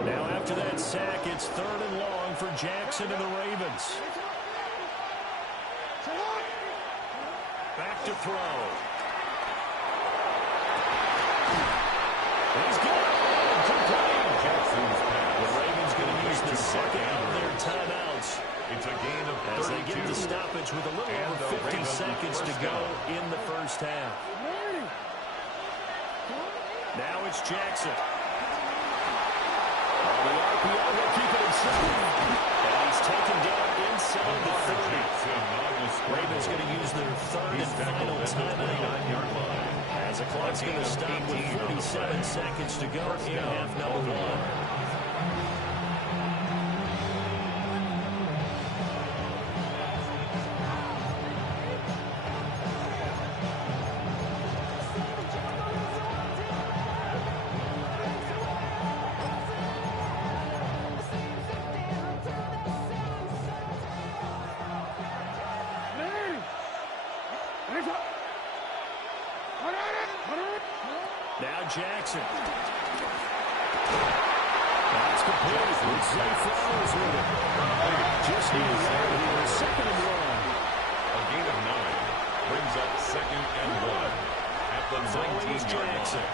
15. Now after that sack, it's 3rd and long for Jackson and the Ravens. Back to throw. He's got it. Complete. Jackson's pass. The Ravens going to use the second of their timeouts. It's a gain of 32. As they get the stoppage with a little over 50 seconds to go in the first half. Now it's Jackson. On the RPO, will keep it himself. And he's taken down inside the 30. Ravens going to use their 3rd and final timeout. As the clock's going to stop with 47 seconds to go in half number 1. Now Jackson. That's complete. Zay Flowers with it. Just needs here. 2nd and 1. A gain of 9 brings up 2nd and 1 at the 19-yard line.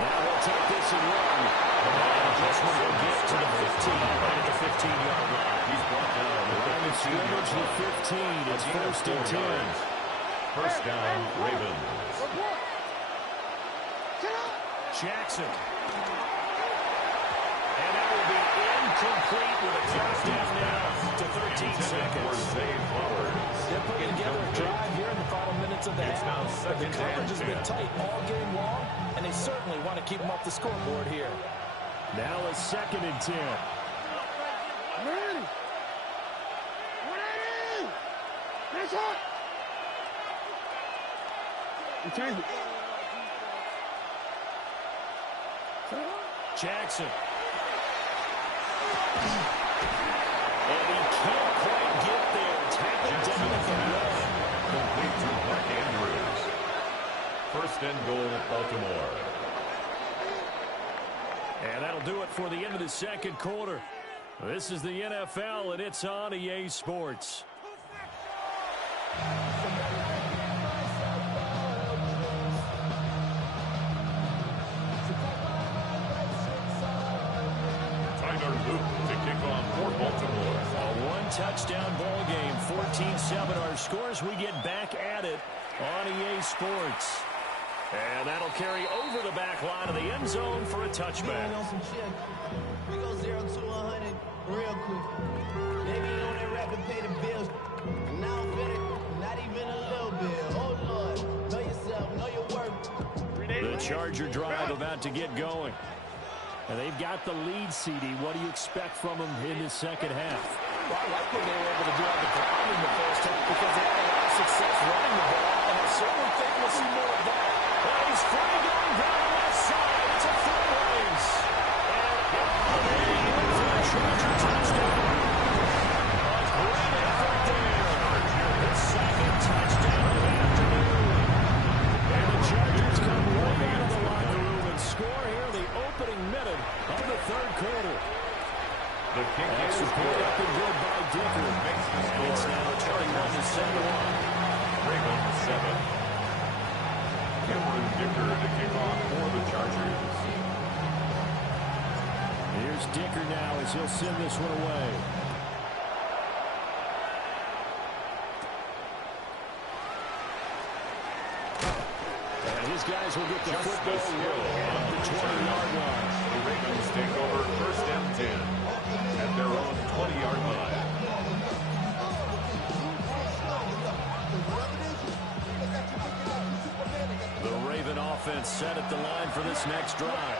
Now we'll take this and run. Adjustment will get to the 15, right at the 15-yard line. He's brought down. The line of scrimmage with 15. It's 1st and 10. First down, Ravens. Jackson. And that will be incomplete with a first down now to 13 seconds. They're putting together a drive here in the final minutes of the half. But the coverage has been tight all game long, and they certainly want to keep them off the scoreboard here. Now a 2nd and 10. Jackson. And he can't quite get there. Tackled down at the 1. Complete to Mark Andrews. 1st and goal, Baltimore. And that'll do it for the end of the second quarter. This is the NFL, and it's on EA Sports. Touchdown ball game, 14-7 our scores. We get back at it on EA Sports. And that'll carry over the back line of the end zone for a touchback. We go 0 to 100 real quick. They be on that rap to pay the bills. And now I'm fit it, not even a little bit. Oh, Lord, know yourself, know your worth. The Charger drive about to get going. And they've got the lead, CD. What do you expect from them in the second half? Well, I like what they were able to do on the ground in the first half because they had a lot of success running the ball, and I certainly think we'll see more of that. Well, he's free going down the left side. It's a foot race. And for a Charger touchdown. A great effort there. The 2nd touchdown of the afternoon. And the Chargers come right out of the locker room and score here in the opening minute of the 3rd quarter. The kick is good. Up and good by Dicker. And it's now 21-7. Ravens 7. Dicker to kick off for the Chargers. Here's Dicker now as he'll send this one away. And his guys will get the football on the 20-yard line. The Ravens take over first and 10 at their own 20-yard line. The Raven offense set at the line for this next drive.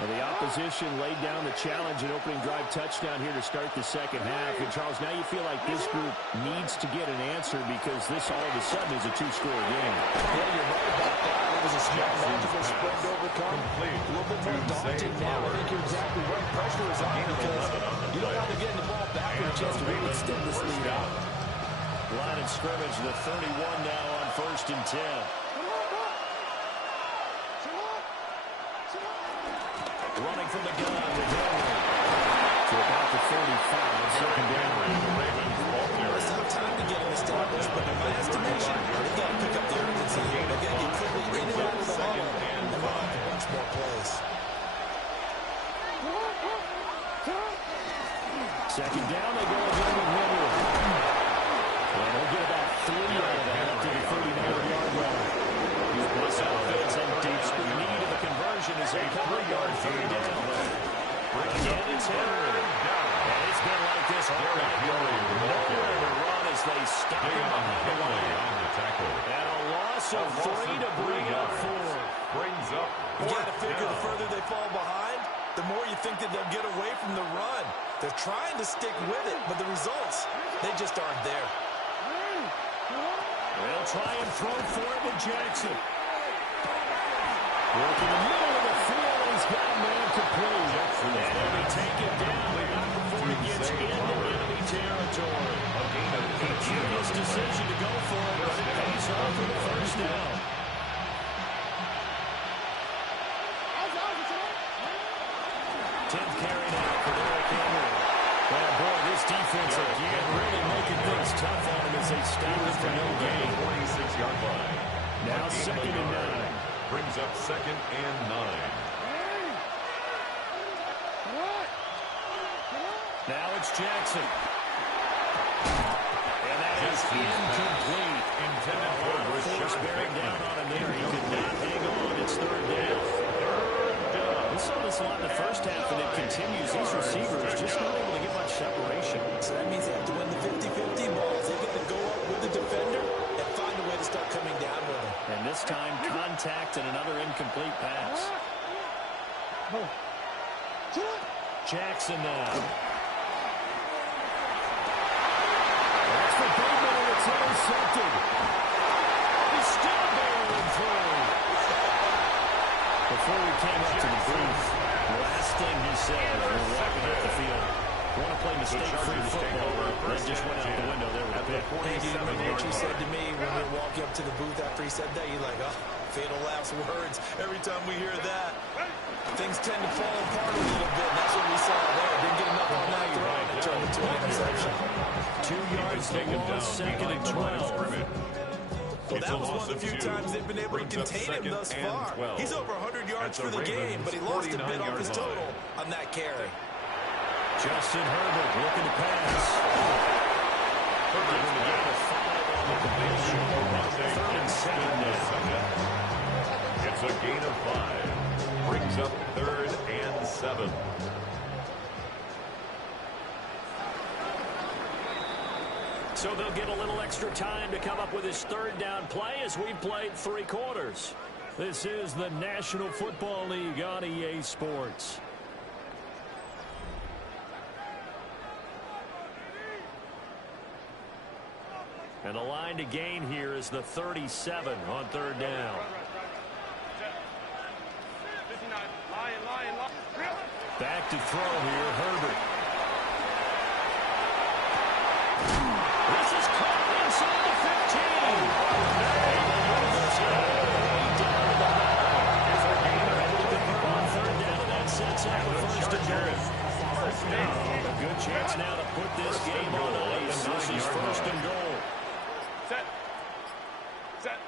And the opposition laid down the challenge and opening drive touchdown here to start the second half. And, Charles, now you feel like this group needs to get an answer because this all of a sudden is a two-score game. Yeah, you're right about that. It was a small margin spread to overcome. A little bit more daunting now. I think you're exactly right. Pressure is on because you don't want to get the ball back with a chance to really extend this lead out. Line of scrimmage, the 31 now on first and 10. Running from the gun with Henry. To about the 45, second down. It's not time to get him established, but in my estimation, they've got to pick up the urgency here. They've got to get quickly in and out of the huddle and run off a bunch more plays. Second down, they go again with Henry. And they'll get about 3 out of that to the 39-yard line. This offense in deep need of a conversion as they cover a yard third down. Again, it's Henry. And it's been like this all night long. Nowhere to run as they stop him behind the line. And a loss of 3 to bring up 4. Brings up. You got to figure the further they fall behind, the more you think that they'll get away from the run. They're trying to stick with it, but the results, they just aren't there. They'll try and throw for it with Jackson. Working the middle of the field, he's got a man complete. And he'll be taken down before he gets into enemy territory. A curious decision to go for it, but it pays off for the first down. Tenth carry now for Derrick Henry. Well, boy, this defense again really making things tough on him as they stop him for no gain. 46-yard line. Now second and 9. Brings up second and 9. Now it's Jackson. And that is incomplete. Intended for Force bearing down on him there. He could not hang on. It's third down. We saw this a lot in the first half, and it continues. These receivers just not able to get much separation. So that means they have to win the 50-50 balls. They get to go up with the defender and find a way to start coming down with him. And this time, contact and another incomplete pass. Jackson now. That's for Bateman, and it's intercepted. He's still barreling through. Before we came up to the booth, the last thing he said, we're walking off the field. Want to play mistake-free football. That just went out the window there with a pick. Hey, do you remember what you said to me when we were walking up to the booth after he said that? You're like, oh, fatal last words. Every time we hear that, things tend to fall apart a little bit. And that's what we saw there. Didn't get enough on that throw and it turned into an interception. 2 yards to loss, second and 12. Well, that was one of the few times they've been able to contain him thus far. He's over 100 yards for the game, but he lost a bit off his total on that carry. Justin Herbert looking to pass. Herbert in the game of 5 on the completion. Third and 7 now. It's a gain of 5. Brings up third and 7. So they'll get a little extra time to come up with his third down play as we've played 3 quarters. This is the National Football League on EA Sports. And the line to gain here is the 37 on third down. Back to throw here, Herbert. This is caught inside the 15. On third down, that sets up the first and goal. A good chance now to put this game on ice. This is first and goal. Set.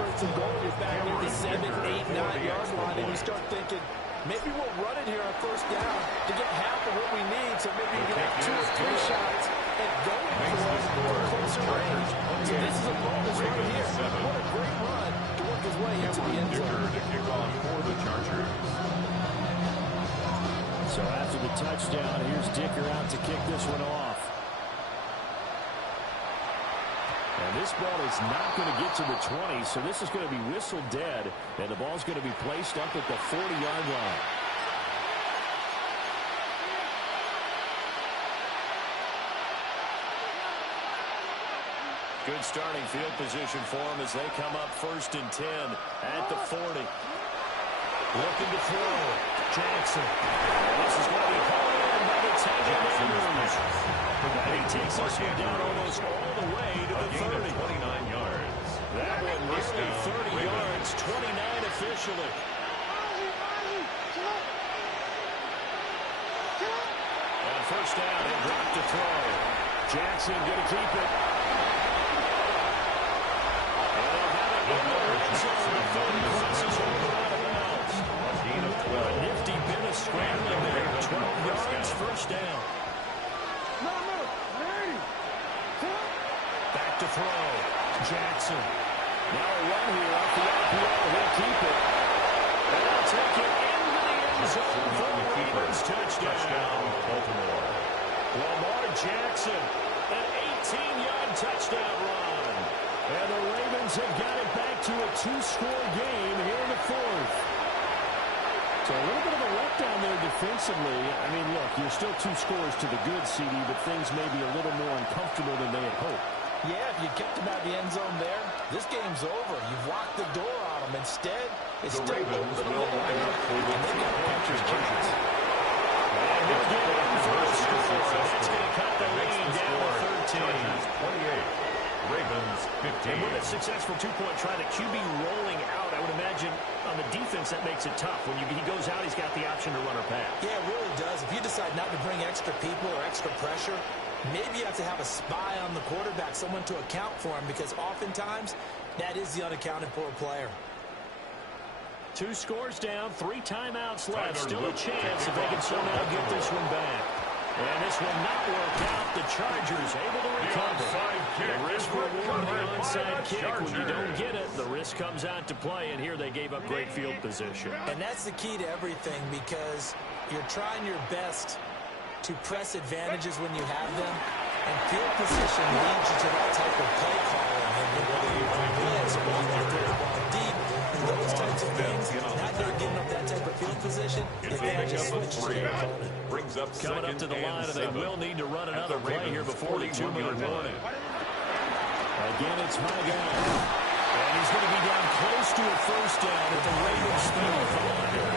first and goal. You're back near the 7, 8, 9-yard line, and you start thinking, maybe we'll run it here on first down to get half of what we need, so maybe we can have 2 or 3 shots at going for it for closer range. So this is a bonus right here. What a great run to work his way into the end zone. To kick off for the Chargers. So after the touchdown, here's Dicker out to kick this one off. And this ball is not going to get to the 20, so this is going to be whistled dead, and the ball's going to be placed up at the 40-yard line. Good starting field position for them as they come up 1st and 10 at the 40. Looking to throw. Jackson. And this is going to be called in by the Tigers. And he takes this one down almost all the way to the 30. 29 yards. That one nearly 30 yards, 29 officially. On first down, and drop to throw. Jackson going to keep it. A nifty bit of scrambling there. 12 yards, first down. Back to throw. Jackson. Now a run here off the RPO. He'll keep it. And they'll take it into the end zone for the Ravens touchdown. Baltimore. Lamar Jackson, an 18-yard touchdown run. And the Ravens have got it back to a 2-score game here in the 4th. So a little bit of a letdown there defensively. I mean, look, you're still 2 scores to the good, CD, but things may be a little more uncomfortable than they had hoped. Yeah, if you kept him out of the end zone there, this game's over. You've locked the door on him. Instead, it's The still a Ravens little will bit line up for the and they got Packers chance. And he'll get in for a score. That's going to cut the lead down to 13. 28. Ravens 15. And with a successful 2-point try, the QB rolling out, I would imagine on the defense that makes it tough. When he goes out, he's got the option to run or pass. Yeah, it really does. If you decide not to bring extra people or extra pressure, maybe you have to have a spy on the quarterback, someone to account for him, because oftentimes that is the unaccounted for player. 2 scores down, 3 timeouts left. Still a chance if they can somehow get this one back. And this will not work out. The Chargers able to recover. The risk reward, the onside kick. When you don't get it, the risk comes out to play. And here they gave up great field position. And that's the key to everything, because you're trying your best to press advantages when you have them. And field position leads you to that type of play calling. And whether you blitz or whether you throw the ball deep, and those types of things, not getting up that type of field position, the advantage is switched to your opponent. Brings up Coming up to the line, and they will need to run another play here before the 2-minute warning. Again, it's my guy. And he's going to be down close to a first down at the Ravens 35.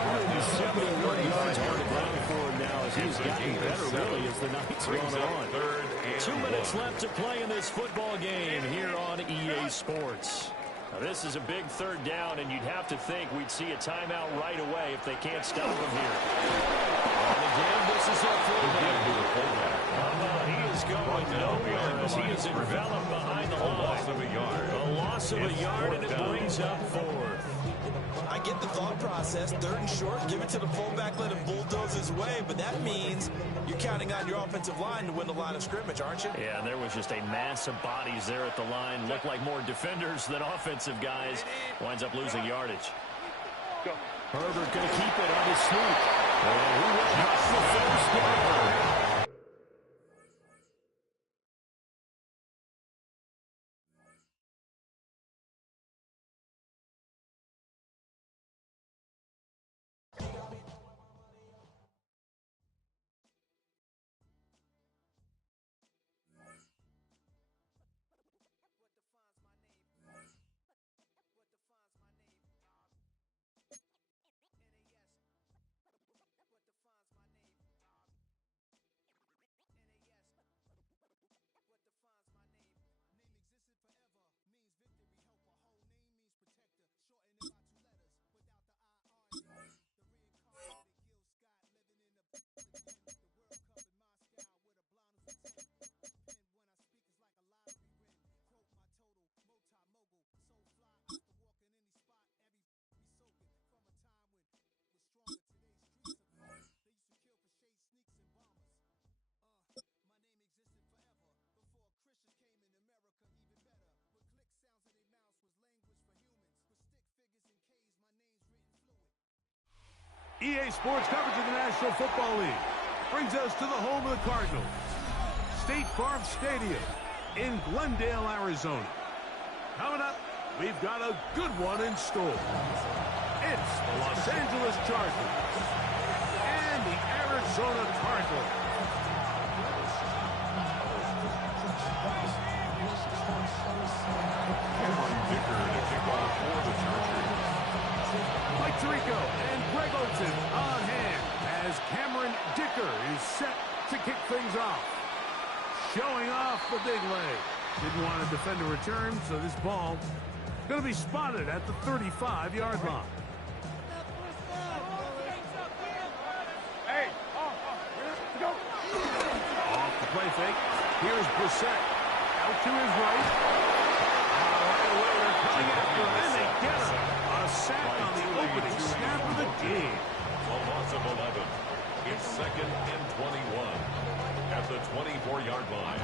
171 yards on the ground for him now as he's gotten better, really, as the night's gone on. 2 minutes left to play in this football game here on EA Sports. Now, this is a big 3rd down, and you'd have to think we'd see a timeout right away if they can't stop him here. And again, this is a fullback. He is going nowhere as he is enveloped behind the line. A loss of a yard. A loss of a yard, and it brings up 4th. I get the thought process. 3rd and short, give it to the fullback, let him bulldoze his way. But that means you're counting on your offensive line to win the line of scrimmage, aren't you? Yeah, and there was just a mass of bodies there at the line. Looked like more defenders than offensive guys. Winds up losing yardage. Herbert going to keep it on his sneak. And he will have the first down. EA Sports coverage of the National Football League brings us to the home of the Cardinals, State Farm Stadium in Glendale, Arizona. Coming up, we've got a good one in store. It's the Los Angeles Chargers and the Arizona Cardinals. Cameron Dicker to kick off for the Chargers. Mike Tirico and Greg Olsen on hand as Cameron Dicker is set to kick things off. Showing off the big leg. Didn't want to defend a return, so this ball is going to be spotted at the 35-yard line. Hey, go. Off the play fake. Here's Brissett. Out to his right. Right away, they're coming after him, and they get him. A sack on the opening snap of the game. A loss of 11. It's 2nd and 21 at the 24-yard line.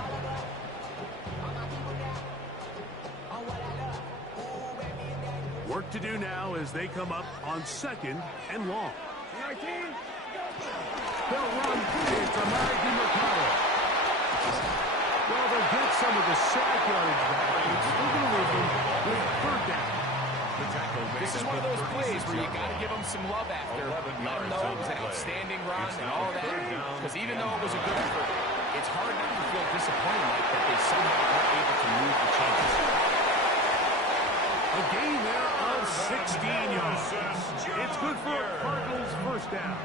Work to do now as they come up on 2nd and long. 19. They'll run. It's Amari DiMercado. Well, they'll get some of the sack yardage back, but it's still going to leave them with 3rd down. This is one of those plays where you got to give them some love after. Let them know it was an outstanding run and all that. Because even though it was a good effort, it's hard not to feel disappointed like that they somehow weren't able to move the chains. A gain there of 16 yards. It's good for a Cardinals 1st down.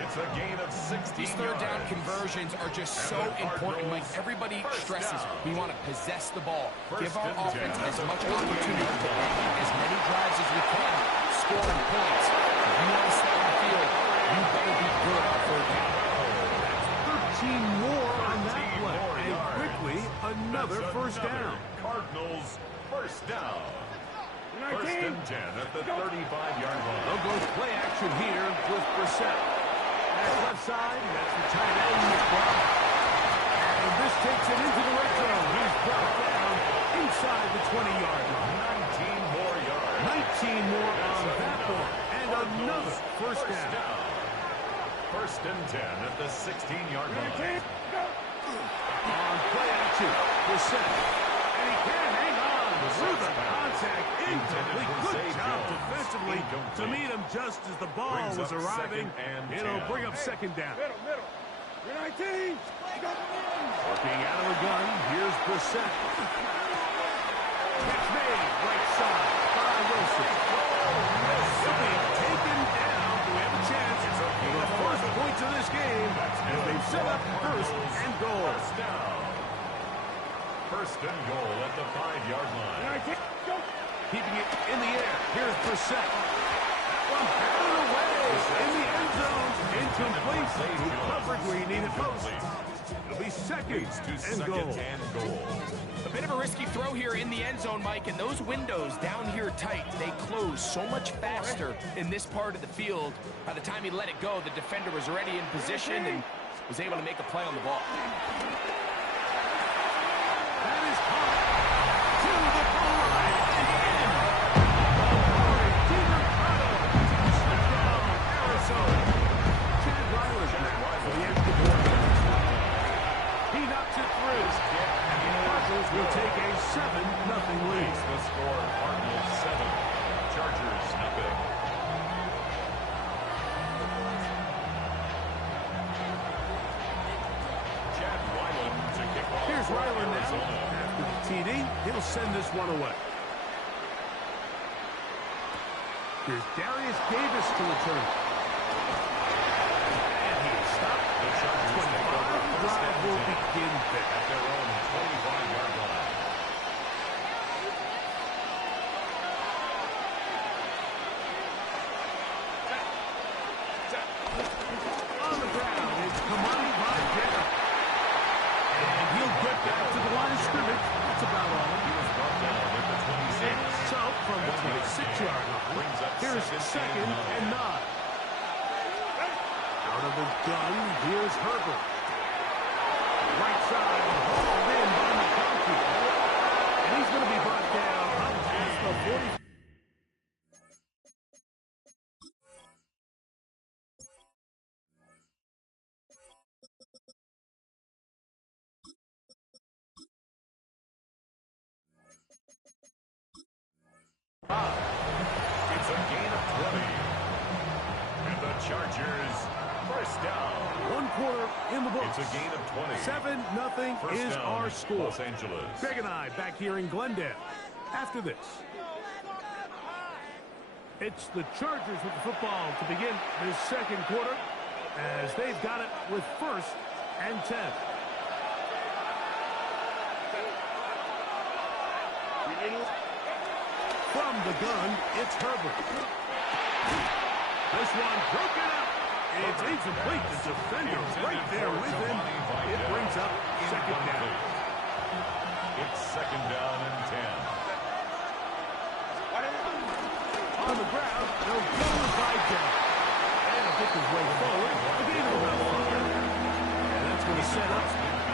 It's a gain of 16 These third down conversions are just so important. Like everybody stresses, we want to possess the ball. Give our offense as much opportunity to make as many drives as we can, scoring points. If you want to stay on the field, you better be good on 3rd down. 13 more on that play. And quickly, another 1st down. Cardinals 1st down. 1st and 10 at the 35-yard line. They'll go play action here with Brissett. At left side, that's the tight end, McBride. And this takes it into the red zone. He's brought down inside the 20-yard line. 19 more yards. 19 more on that one. And another 1st down. 1st and 10 at the 16-yard line. On play action, Brissett. And he can't hang on through the contact. Incomplete. Good job defensively to meet him just as the ball was arriving. It'll bring up 2nd down. Middle. You're 19. Working out of the gun, here's Brissett. Catch made, right side by Wilson. He'll be taken down. Do we have a chance for the first points of this game as they set up 1st and goal. 1st and goal at the 5-yard line. Keeping it in the air. Here's Brissett. That one batted away in the end zone. Incomplete. Good coverage where you need it most. It'll be 2nd and goal. A bit of a risky throw here in the end zone, Mike, and those windows down here tight, they close so much faster in this part of the field. By the time he let it go, the defender was already in position and was able to make a play on the ball. That is caught to the goal line. Arizona. Chad Ryland for the extra point. He knocks it through. And the Cardinals will take a 7-0 lead. The score, Cardinals 7, Chargers nothing. Chad Ryland to kick off. Here's Ryland now. Arizona. After the TD, he'll send this one away. Here's Darius Davis to return. And he stopped. The Chargers take over 25 first drive and will 10 begin there. at their own 25-yard line. On the ground, it's Kamani Vajera. And he'll get back to the line of scrimmage. That's about all. He was brought down at the 26. So, from the 26-yard line, Brings up here's 2nd and 9. Out of the gun, here's Herbert. Right side, hauled in by McConkey. And he's going to be brought down up past the 40. quarter in the books. It's a gain of 20. 7-0 is down, our score. Los Angeles. Greg and I back here in Glendale after this. It's the Chargers with the football to begin this second quarter as they've got it with 1st and 10. From the gun, it's Herbert. This one broken up. It's incomplete. The defender right there with him. It brings up 2nd down. It's 2nd down and 10. On the ground, they'll go by down. And he'll pick his way forward. A gain of about 5. And that's going to set up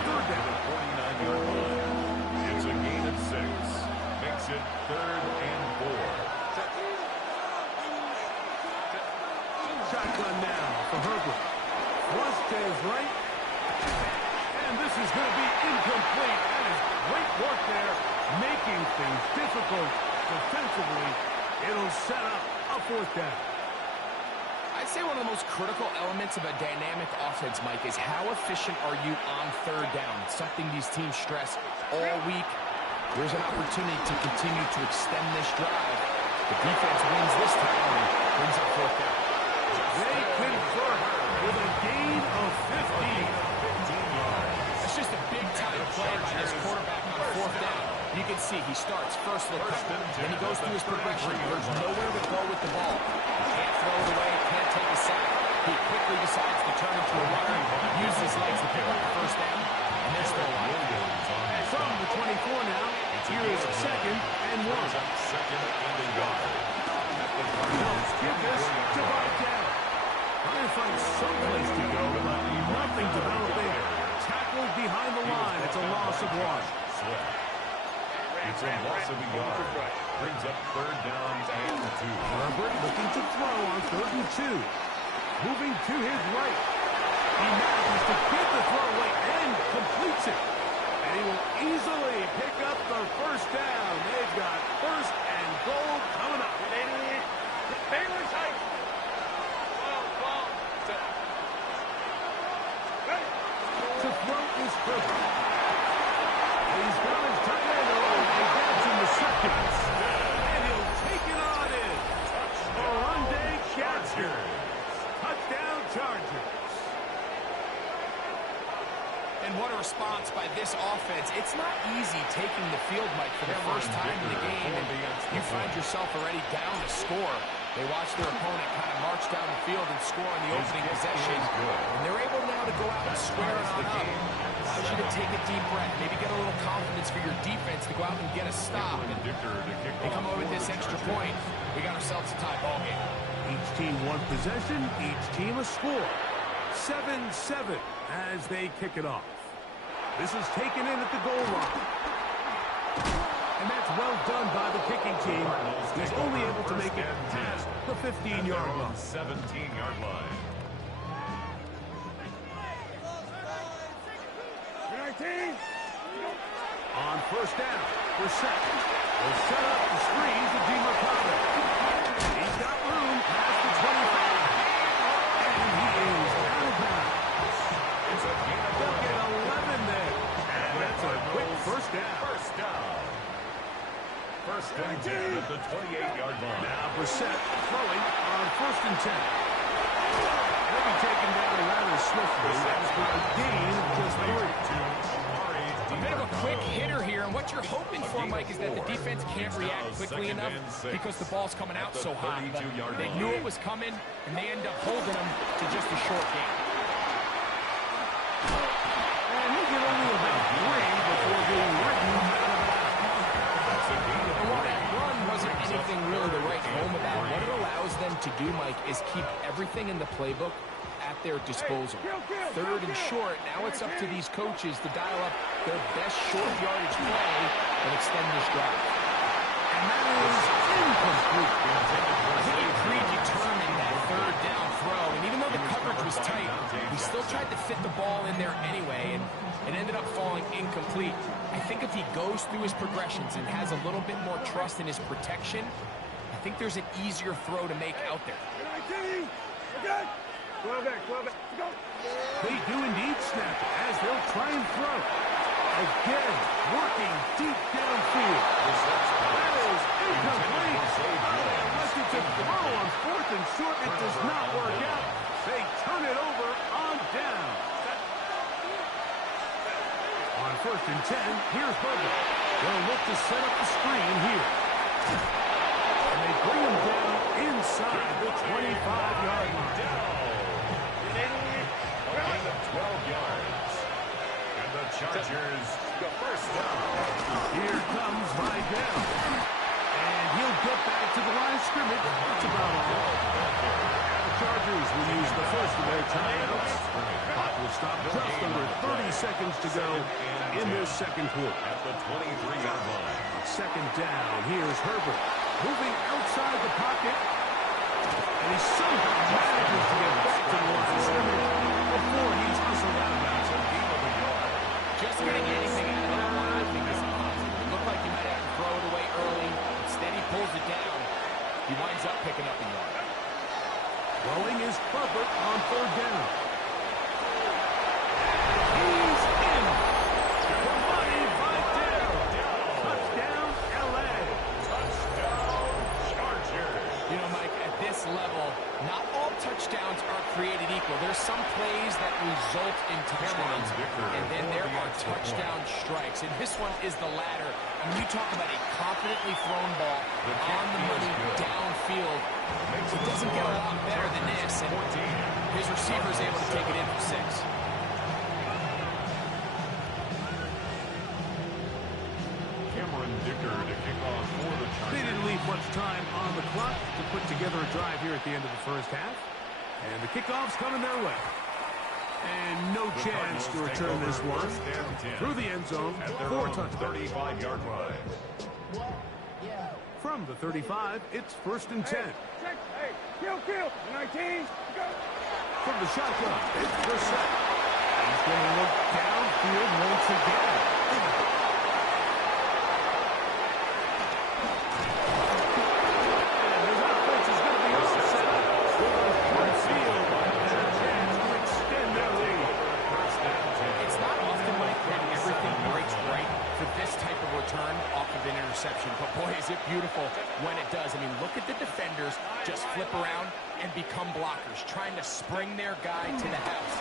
3rd down. 49-yard line. It's a gain of 6. Makes it 3rd and 4. Shotgun now for Herbert. Thrust to his right. And this is going to be incomplete. That is great work there, making things difficult defensively. It'll set up a 4th down. I'd say one of the most critical elements of a dynamic offense, Mike, is how efficient are you on 3rd down? It's something these teams stress all week. There's an opportunity to continue to extend this drive. The defense wins this time and brings up 4th down. They convert with a gain of 15. It's just a big-time play by this quarterback on 4th down. You can see he starts first look up, then he goes through his progression. There's nowhere to go with the ball. He can't throw it away, can't take a sack. He quickly decides to turn into a runner, use his legs to pick up the 1st down, and they're still alive. From the 24 now, here is 2nd and 1. 2nd and a yard. Cardinals give this to Vidal. Trying to find some place to go, but nothing developing. Tackled behind the line. It's a loss of 1. It's a loss of a yard. Brings up 3rd down and 2. Herbert looking to throw on 3rd and 2. Moving to his right. He manages to get the throw away and completes it. And he will easily pick up the 1st down. They've got 1st and goal coming up. To throw is Herbert. He's got his tight end over. He gets in the 2nd. And he'll take it on in. Orlando Chargers. Touchdown Chargers. And what a response by this offense. It's not easy taking the field, Mike, for the first time in the game. And you find yourself already down to score. They watch their opponent kind of march down the field and score on the opening possession. And they're able now to go out and square it on up. Allows you to take a deep breath, maybe get a little confidence for your defense to go out and get a stop. And they come over with this extra point. We got ourselves a tie ball game. Each team one possession, each team a score. 7-7 as they kick it off. This is taken in at the goal line. And that's well done by the kicking team. He's only able to make it past the 15-yard line. 17-yard line. On 1st down, we're set. We'll set up the screen to DeMarcado. He's got room past the 25. And he is out of bounds. They'll get 11 there. And that's a quick 1st down. 1st and 10 at the 28-yard line. Now Brissett throwing on 1st and 10. He'll be taken down rather swiftly. That's for a gain of just 3. A bit of a quick hitter here, and what you're hoping for, Mike, is that the defense can't react quickly enough because the ball's coming out so hot. But they knew it was coming, and they end up holding them to just a short gain. And he get only about 3 before being ridden out of bounds. And while that run wasn't anything really to write home about, what it allows them to do, Mike, is keep everything in the playbook at their disposal. 3rd and short, now it's up to these coaches to dial up their best short yardage play and extend this drive. And that is incomplete. I think he predetermined that 3rd down throw, and even though the coverage was tight, he still tried to fit the ball in there anyway, and it ended up falling incomplete. I think if he goes through his progressions and has a little bit more trust in his protection, I think there's an easier throw to make out there. Go. They do indeed snap it as they'll try and throw. Again, working deep downfield. That is incomplete. They elected to throw on 4th and short. It does not work out. They turn it over on down. On 1st and 10, here's Herbert. They'll look to set up the screen here. And they bring him down inside the 25-yard line. A gain of 12 yards. And the Chargers go first down. Here comes Vidal. And he'll get back to the line of scrimmage. That's about all. The Chargers will use the first of their timeouts. Clock will stop just under 30 seconds to go in this second quarter. At the 23-yard line. Second down. Here's Herbert. Moving outside the pocket. And he somehow manages to get back to the line of scrimmage before he's hustled out of bounds. Just getting anything out of that one, I think, is impossible. It looked like he might have to throw it away early. Instead, he pulls it down. He winds up picking up a yard. Throwing is Herbert on 3rd down. He's in. Giovanni Vidal. Touchdown, L.A. Touchdown, Chargers. You know, Mike, at this level, not all touchdowns are created equal. There's some plays that result in touchdowns, and then there are touchdown strikes. And this one is the latter. And when you talk about a confidently thrown ball on the money downfield, it doesn't get a lot better than this. And his receiver is able to take it in for 6. They didn't leave much time on the clock to put together a drive here at the end of the first half. And the kickoff's coming their way. And no chance to return this one through the end zone for a touchdown. 35-yard line. From the 35, it's 1st and 10. Hey, kill. 19. Go. From the shotgun, it's Brissett. He's going to look downfield once again. But boy, is it beautiful when it does. I mean, look at the defenders just flip around and become blockers, trying to spring their guy to the house.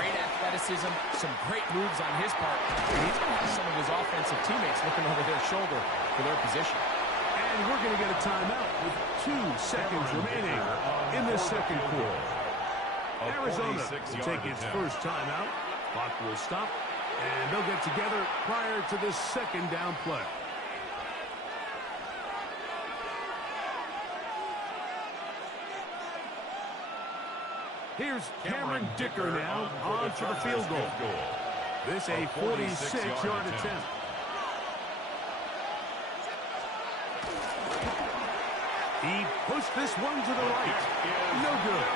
Great athleticism, some great moves on his part. He's going to have some of his offensive teammates looking over their shoulder for their position. And we're going to get a timeout with 2 seconds remaining in this second quarter. Arizona will take its first timeout. Clock will stop, and they'll get together prior to this second down play. Here's Cameron Dicker now on for the field goal. This a 46-yard attempt. He pushed this one to the right. No good.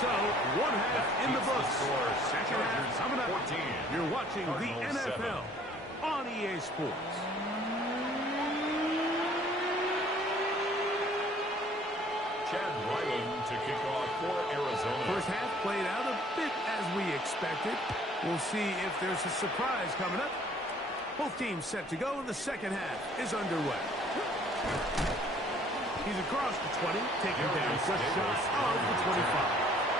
So, 1 half in the books. Second half coming up. You're watching the NFL on EA Sports. Chad Ryland to kick off for Arizona. First half played out a bit as we expected. We'll see if there's a surprise coming up. Both teams set to go, and the second half is underway. He's across the 20, taking down just shot of the 25.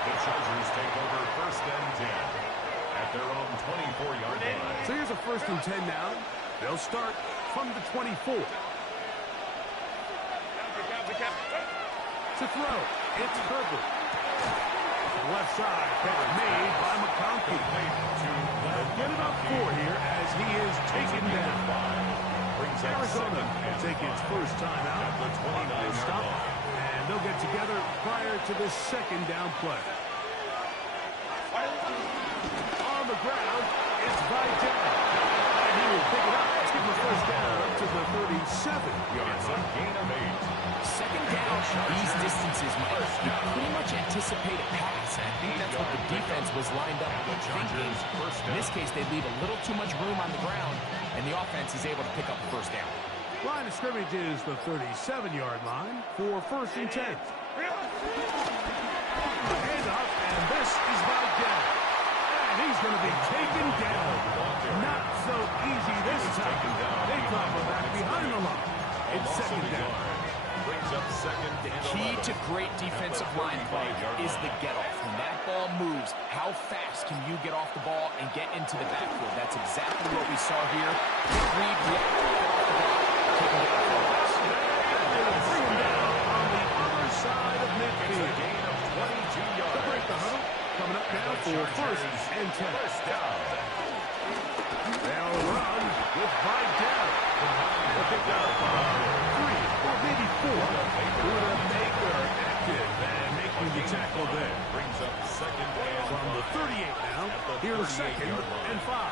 The Chargers take over 1st and 10 at their own 24-yard line. So here's a 1st and 10 now. They'll start from the 24. To throw, it's Herbert. Left side, better made by McConkey. They'll get about 4 here as he is taken down. Arizona will take its first time out. At the 29-yard Stop, line. and they'll get together prior to this second down play. On the ground, it's Vidal. And he will pick it up. Let's give him a first down up to the 37-yard It's a line. gain of 8. Second down, these distances, Mike, you pretty much anticipate a pass. And I think that's what the defense was lined up thinking. In this case, they leave a little too much room on the ground, and the offense is able to pick up the first down. Line of scrimmage is the 37-yard line for 1st and 10. Handoff is Vidal. And he's going to be taken down. Not so easy this time. They drop him back behind the line. It's second down. Brings up second. The key to great defensive line play is the get-off. When that ball moves, how fast can you get off the ball and get into the backfield? That's exactly what we saw here. Quick read, get off the ball, take him down for a loss. Bring him down on the other side of midfield. Gain of 22 yards. To break the huddle. Coming up now for first and 10. First down. They'll run with Vidal. They'll pick up 3 or maybe 4. Buda-Baker active and making the tackle there. Brings up second and From the 38 now, here's second and 5.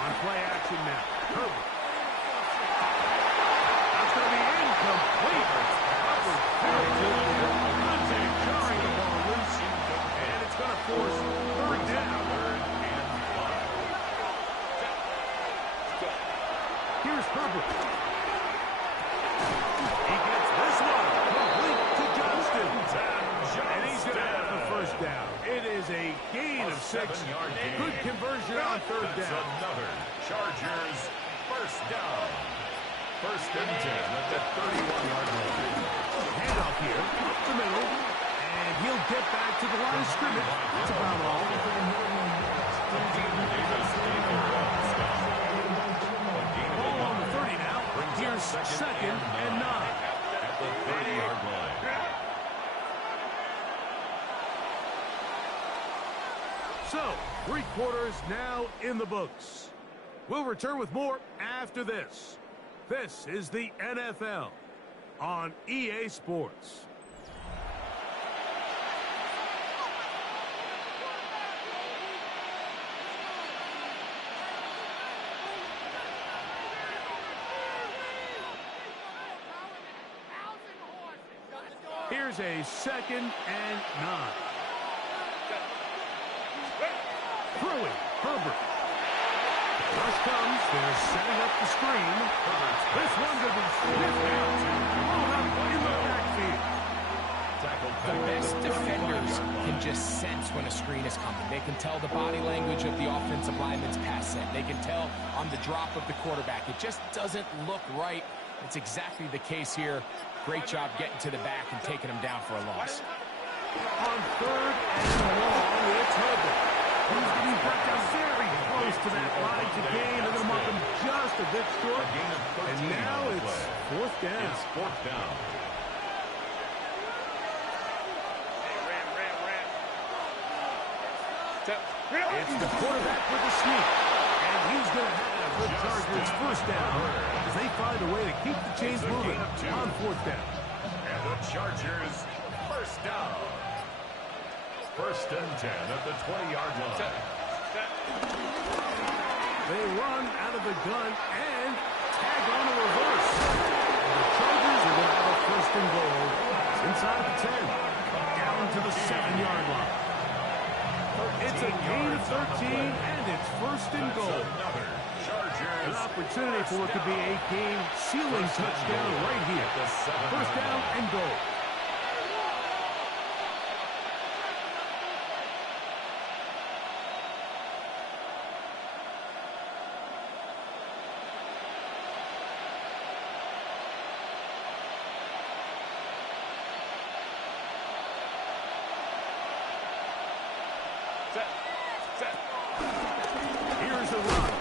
On play action now. Herbert. That's going to be incomplete. Contact carrying the ball loose. And it's going to force third down. Here's Herbert. He gets this one. Complete to Johnston. And he's going to have the first down. It is a gain of 6. Good conversion on third down. Another Chargers first down. First and 10 at the 31-yard line. Handoff here, up the middle, and he'll get back to the line of scrimmage. That's about all. Ball on the 30 now. Here's second and 9. At the 30-yard line. So, 3 quarters now in the books. We'll return with more after this. This is the NFL on EA Sports. Here's a second and 9. Throwing, Herbert. Rush comes, they're setting up the screen. This one will be sniffed out. Blown up in the backfield. The best defenders can just sense when a screen is coming. They can tell the body language of the offensive lineman's pass set. They can tell on the drop of the quarterback. It just doesn't look right. It's exactly the case here. Great job getting to the back and taking him down for a loss. On third and long, it's Herbert. He's getting back down very close to that line to gain. They're going to mark him just a bit short. And now it's fourth down. It's fourth down. It's the quarterback with the sneak. And he's going to have the Chargers first down as they find a way to keep the chains moving on fourth down. And the Chargers first down. First and 10 at the 20-yard line. They run out of the gun and tag on a reverse. The Chargers are going to have a first and goal inside the 10, down to the 7-yard line. It's a gain of 13, and it's first and goal. An opportunity for it to be a game-sealing touchdown right here. First down and goal. Here's a run.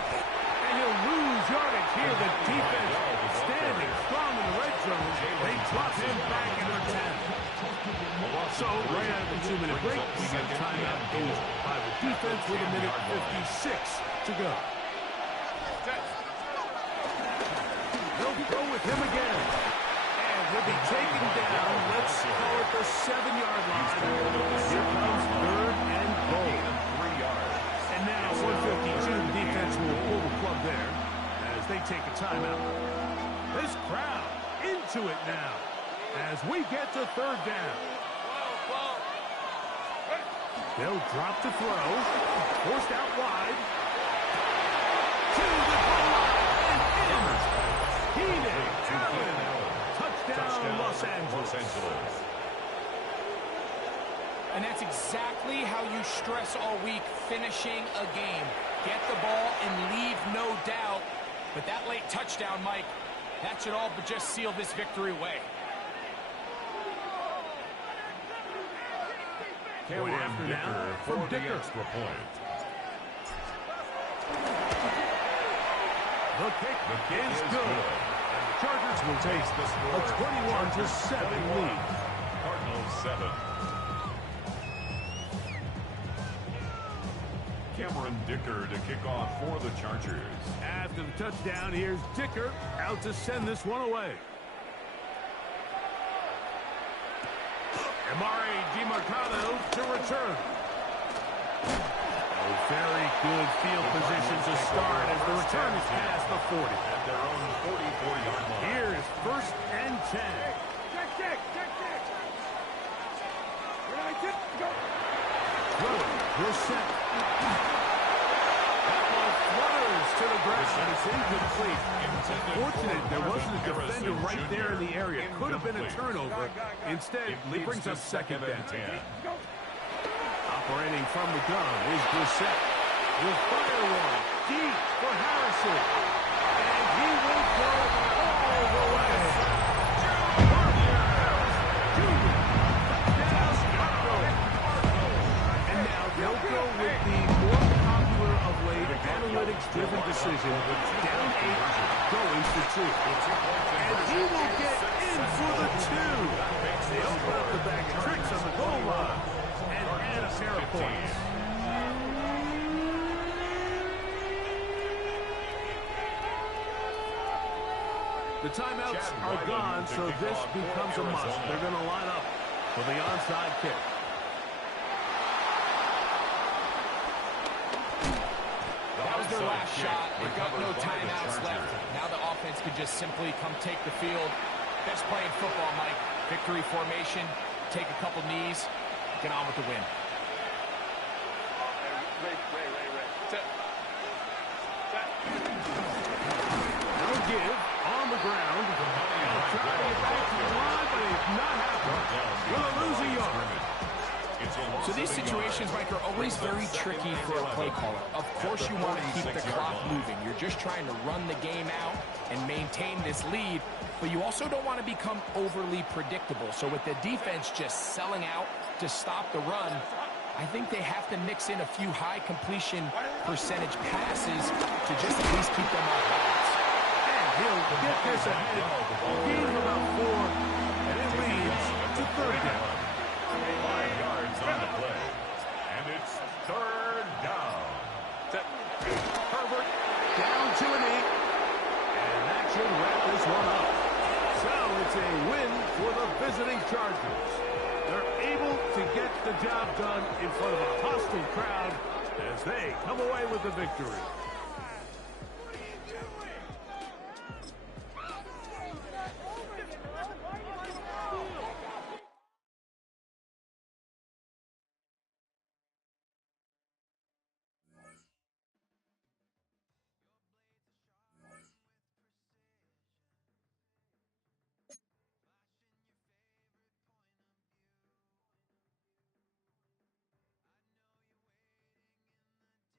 And he'll lose yardage here. The defense standing strong in the red zone. They drop him back in the 10. So, right out of the 2-minute break, we got a timeout used by the defense with 1:56 to go. They'll go with him again. And he'll be taken down. Let's call it the 7-yard line. Here comes third and goal. And now 152, the defense will pull the plug there as they take a timeout. This crowd into it now as we get to third down. They'll drop to throw. Forced out wide. To the goal line and in. Keenan Allen. Touchdown, Los Angeles. And that's exactly how you stress all week, finishing a game. Get the ball and leave no doubt. But that late touchdown, Mike, that should all but just seal this victory away. Cameron Dicker from Dicker. Extra point. The kick is good. And the Chargers will take a 21-7 lead. Cardinals 7. Cameron Dicker to kick off for the Chargers. After the touchdown, here's Dicker out to send this one away. Amari DiMarcano to return. A very good field position to start as the return is past the 40. At their own 44-yard line. Here's 1st and 10. Check. Go. Brissett. That ball flutters to the ground. It's incomplete. Fortunate there wasn't a defender right there in the area. Could have been a turnover. Instead, he brings up 2nd and 10. Operating from the gun is Brissett. Will fire one deep for Harrison. And he will go all the way. And now they'll go with the more popular of late analytics-driven decision. Down 8, going for 2. And he will get in for the 2. They open up the bag of tricks on the goal line and add a pair of points. The timeouts are gone, so this becomes a must. They're going to line up for the onside kick. That was their last shot. They've got no timeouts left. Now the offense can just simply come take the field. Best play in football, Mike. Victory formation, take a couple knees, get on with the win. No give on the ground. And trying to get back to the line, but it's not happening. Will lose a yard. So these situations, Mike, are always very tricky for a play caller. Of course you want to keep the clock moving. You're just trying to run the game out and maintain this lead, but you also don't want to become overly predictable. So with the defense just selling out to stop the run, I think they have to mix in a few high completion percentage passes to just at least keep them off balance. And he'll get this ahead. Gain of about 4, and it leads to 3rd down. 5 yards on the play. And it's 3rd down. Herbert down to an 8. And that should wrap this one up. So it's a win for the visiting Chargers. They're able to get the job done in front of a hostile crowd as they come away with the victory.